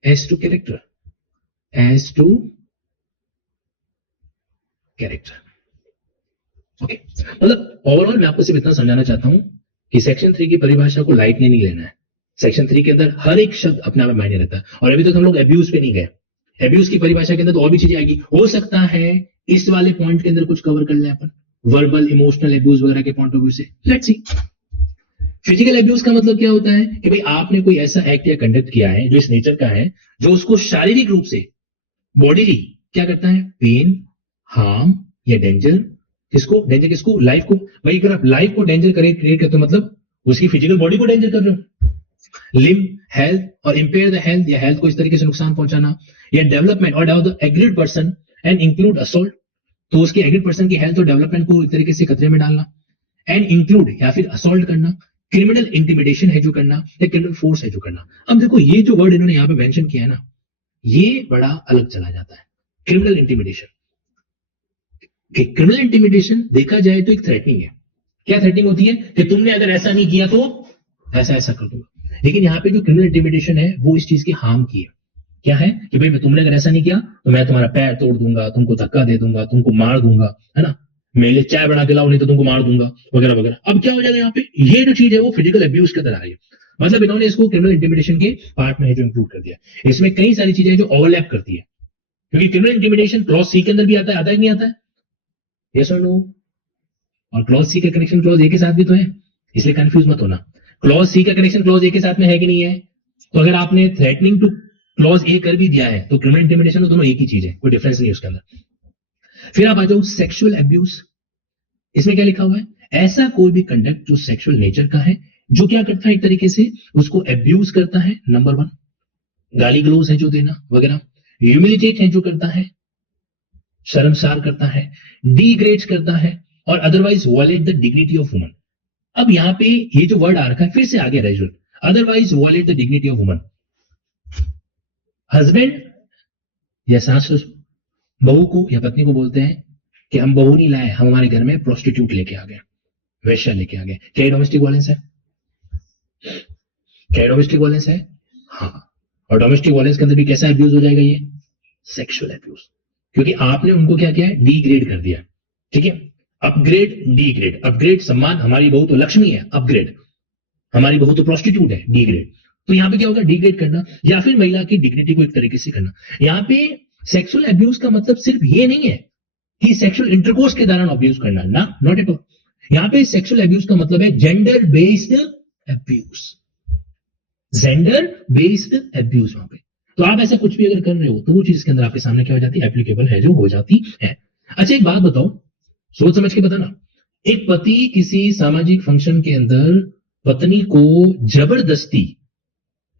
as to character okay. मतलब ओवरऑल मैं आपको सिर्फ इतना समझाना चाहता हूं कि सेक्शन 3 की परिभाषा को लाइटली नहीं लेना है। सेक्शन 3 के अंदर हर एक शब्द अपने आप में मायने रहता है। और अभी तक हम लोग एब्यूज पे नहीं गए। एब्यूज की परिभाषा के अंदर तो और भी चीजें आएगी, हो सकता है इस वाले पॉइंट के अंदर कुछ कवर कर ले अपन, वर्बल इमोशनल एब्यूज वगैरह के पॉइंट ऑफ व्यू से। Let's see. फिजिकल एब्यूज का मतलब क्या होता है कि भाई आपने कोई ऐसा एक्ट या कंडक्ट किया है जो इस नेचर का है, जो उसको शारीरिक रूप से, बॉडीली क्या करता है, पेन, हार्म या डेंजर। किसको? लाइफ को। भाई अगर आप लाइफ को डेंजर क्रिएट करते हो मतलब उसकी फिजिकल बॉडी को डेंजर कर रहे हो। लिम्ब, हेल्थ और इंपेयर द हेल्थ या हेल्थ को इस तरीके से नुकसान पहुंचाना, या डेवलपमेंट और the aggrieved person and include assault, तो उसके एग्रीड पर्सन की हेल्थ और डेवलपमेंट को एक तरीके से खतरे में डालना, एंड इंक्लूड या फिर असॉल्ट करना, क्रिमिनल इंटिमिडेशन है जो करना, या क्रिमिनल फोर्स है जो करना। अब देखो ये जो वर्ड इन्होंने यहां पे मेंशन किया है ना, ये बड़ा अलग चला जाता है। क्रिमिनल इंटिमिडेशन, क्रिमिनल इंटिमिडेशन देखा जाए तो एक थ्रेटनिंग है। क्या थ्रेटनिंग होती है कि तुमने अगर ऐसा नहीं किया तो ऐसा ऐसा कर दूंगा। लेकिन यहाँ पे जो क्रिमिनल इंटिमिडेशन है वो इस चीज की हार्म की है। क्या है कि भाई तुमने अगर ऐसा नहीं किया तो मैं तुम्हारा पैर तोड़ दूंगा, तुमको धक्का दे दूंगा, तुमको मार दूंगा, है ना, मेरे लिए चाय बना के लाओ नहीं तो तुमको मार दूंगा, वगैरह वगैरह। अब क्या हो जाएगा यहाँ पे, ये जो चीज है वो फिजिकल अब्यूज के अंदर आ रही है। मतलब इन्होंने इसको क्रिमिनल इंटिमिडेशन के पार्ट में है जो इंक्लूड कर दिया। इसमें कई सारी चीजें जो ओवरलैप करती है, क्योंकि क्रिमिनल इंटिमिडेशन क्लॉज सी के अंदर भी आता है कि नहीं आता है? यस और नो? और क्लॉज सी का कनेक्शन क्लॉज ए के साथ भी तो है, इसलिए कंफ्यूज मत होना। क्लॉज सी का कनेक्शन क्लॉज ए के साथ में है कि नहीं है? तो अगर आपने थ्रेटनिंग टू क्लॉज ए कर भी दिया है तो क्रिमिनल इंटिमिडेशन दोनों एक ही चीज है, कोई डिफरेंस नहीं है उसके अंदर। फिर आप आ जाओ सेक्सुअल एब्यूज। इसमें क्या लिखा हुआ है? ऐसा कोई भी कंडक्ट जो सेक्सुअल नेचर का है, जो क्या करता है एक तरीके से उसको एब्यूज करता है, नंबर 1, गाली गलौज है जो देना वगैरह, ह्यूमिलिएट है जो करता है, शर्मसार करता है, डिग्रेड करता है, और otherwise violate the dignity of woman. अब यहां पे ये जो वर्ड आ रखा है फिर से आगे रेजुअल, otherwise violate the dignity of woman. Husband या सास बहू को या पत्नी को बोलते हैं कि हम बहू नहीं लाए, हम हमारे घर में प्रोस्टिट्यूट लेके आ गए, वेश्या लेके आ गए। क्या डोमेस्टिक वायलेंस है? क्या डोमेस्टिक वायलेंस है? हाँ। और डोमेस्टिक वायलेंस के अंदर भी कैसा अब्यूज हो जाएगा? ये सेक्सुअल अब्यूज, क्योंकि आपने उनको क्या किया है? डिग्रेड कर दिया। ठीक है, अपग्रेड डिग्रेड। अपग्रेड सम्मान, हमारी बहू तो लक्ष्मी है, अपग्रेड हमारी बहू तो प्रोस्टिट्यूट है, डिग्रेड। तो यहां पे क्या होगा? डिग्रेड करना, या फिर महिला की डिग्निटी को एक तरीके से करना। यहां पे सेक्सुअल अब्यूज का मतलब सिर्फ ये नहीं है कि सेक्सुअल इंटरकोर्स के दौरान अब्यूज करना ना, नॉट एट ऑल। यहां पे सेक्सुअल अब्यूज का मतलब है gender based abuse, gender based abuse. वहां पे तो आप ऐसा कुछ भी अगर कर रहे हो तो वो चीज के अंदर आपके सामने क्या हो जाती है? एप्लीकेबल है, जो हो जाती है। अच्छा एक बात बताओ, सोच समझ के बताना। एक पति किसी सामाजिक फंक्शन के अंदर पत्नी को जबरदस्ती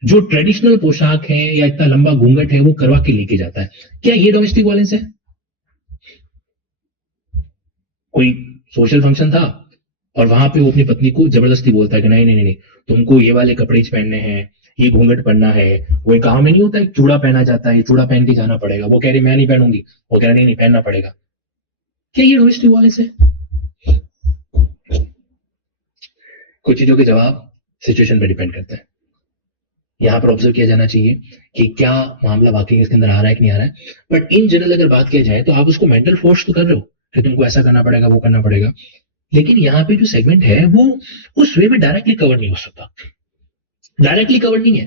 जो ट्रेडिशनल पोशाक है या इतना लंबा घूंघट है वो करवा के लेके जाता है, क्या ये डोमेस्टिक वायलेंस है? कोई सोशल फंक्शन था और वहां पे वो अपनी पत्नी को जबरदस्ती बोलता है कि नहीं नहीं नहीं, तुमको ये वाले कपड़े पहनने हैं, ये घूंघट पहनना है। वो एक गांव में नहीं होता है चूड़ा पहना जाता है, चूड़ा पहन के जाना पड़ेगा। वो कह रही मैं नहीं पहनूंगी, वो कह रही नहीं नहीं पहनना पड़ेगा। क्या ये डोमेस्टिक वायलेंस है? कुछ चीजों के जवाब सिचुएशन पर डिपेंड करता है। यहां पर ऑब्जर्व किया जाना चाहिए कि क्या मामला वाकई इसके अंदर आ रहा है कि नहीं आ रहा है। बट इन जनरल अगर बात किया जाए तो आप उसको मेंटल फोर्स तो कर रहे हो कि तुमको ऐसा करना पड़ेगा, वो करना पड़ेगा, लेकिन यहाँ पे जो सेगमेंट है वो उस वे में डायरेक्टली कवर नहीं हो सकता। डायरेक्टली कवर नहीं है,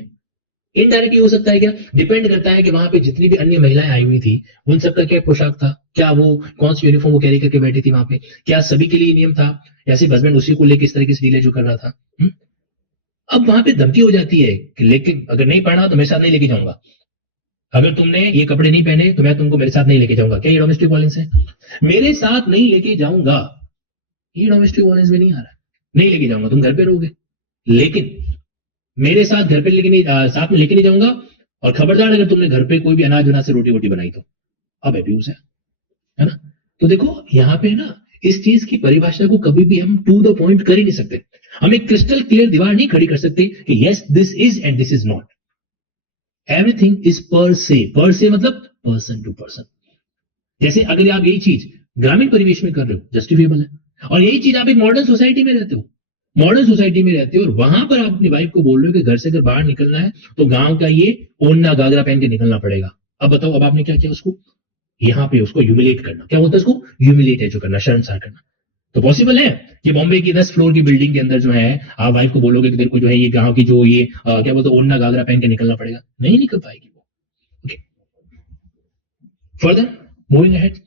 इनडायरेक्टली हो सकता है। क्या डिपेंड करता है कि वहां पे जितनी भी अन्य महिलाएं आई हुई थी उन सबका क्या पोशाक था, क्या वो कौन सी यूनिफॉर्म वो कैरी करके बैठी थी वहां पे, क्या सभी के लिए नियम था या सिर्फ हस्बैंड उसी को लेकर इस तरीके से डीले जो कर रहा था। अब वहां पे धमकी हो जाती है कि लेकिन अगर नहीं पहना तो मेरे साथ नहीं लेके जाऊंगा, अगर तुमने ये कपड़े नहीं पहने तो मैं तुमको मेरे साथ नहीं लेके जाऊंगा। क्या ये डोमेस्टिक वायलेंस है? मेरे साथ नहीं लेके जाऊंगा, ये डोमेस्टिक वायलेंस में नहीं आ रहा है। नहीं लेके जाऊंगा, तुम घर पे रहोगे, लेकिन मेरे साथ घर पे लेके नहीं, साथ में लेके नहीं जाऊंगा, और खबरदार अगर तुमने घर पे कोई भी अनाज वनाज से रोटी वोटी बनाई तो अब अब्यूज है ना। तो देखो यहाँ पे ना इस चीज की परिभाषा को कभी भी हम टू द पॉइंट कर ही नहीं सकते। हम एक क्रिस्टल क्लियर दीवार नहीं खड़ी कर सकते कि yes this is and this is not. Everything is पर से मतलब पर्सन टू पर्सन। जैसे अगर आप यही चीज ग्रामीण परिवेश में कर रहे हो जस्टिफिएबल है, और यही चीज आप एक मॉडर्न सोसाइटी में रहते हो, मॉडर्न सोसाइटी में रहते हो और वहां पर आप अपनी वाइफ को बोल रहे हो कि घर से अगर बाहर निकलना है तो गांव का ये ओढ़ना गागरा पहन के निकलना पड़ेगा। अब बताओ, अब आपने क्या किया? उसको यहाँ पे उसको ह्यूमिलेट करना। क्या बोलते हैं उसको? ह्यूमिलेट है जो करना, शर्मसार करना। तो पॉसिबल है कि बॉम्बे की 10 फ्लोर की बिल्डिंग के अंदर जो है आप वाइफ को बोलोगे कि तेरे को जो है ये गांव की जो ये क्या बोलते हैं ओढ़ना गागरा पहन के निकलना पड़ेगा? नहीं निकल पाएगी वो। Okay, further moving ahead.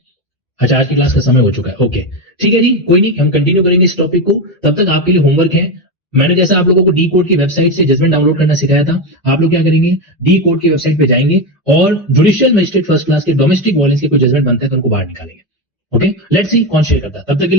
अच्छा, आज की क्लास का समय हो चुका है। ओके ठीक है जी, कोई नहीं, हम कंटिन्यू करेंगे इस टॉपिक को। तब तक आपके लिए होमवर्क है। मैंने जैसा आप लोगों को डी कोड की वेबसाइट से जजमेंट डाउनलोड करना सिखाया था, आप लोग क्या करेंगे? डी कोड की वेबसाइट पे जाएंगे और जुडिशियल मजिस्ट्रेट फर्स्ट क्लास के डोमेस्टिक वायलेंस के कोई जजमेंट बनते हैं तो उनको बाहर निकालेंगे। ओके, लेट्स सी कौन शेयर करता है। तब तक के लिए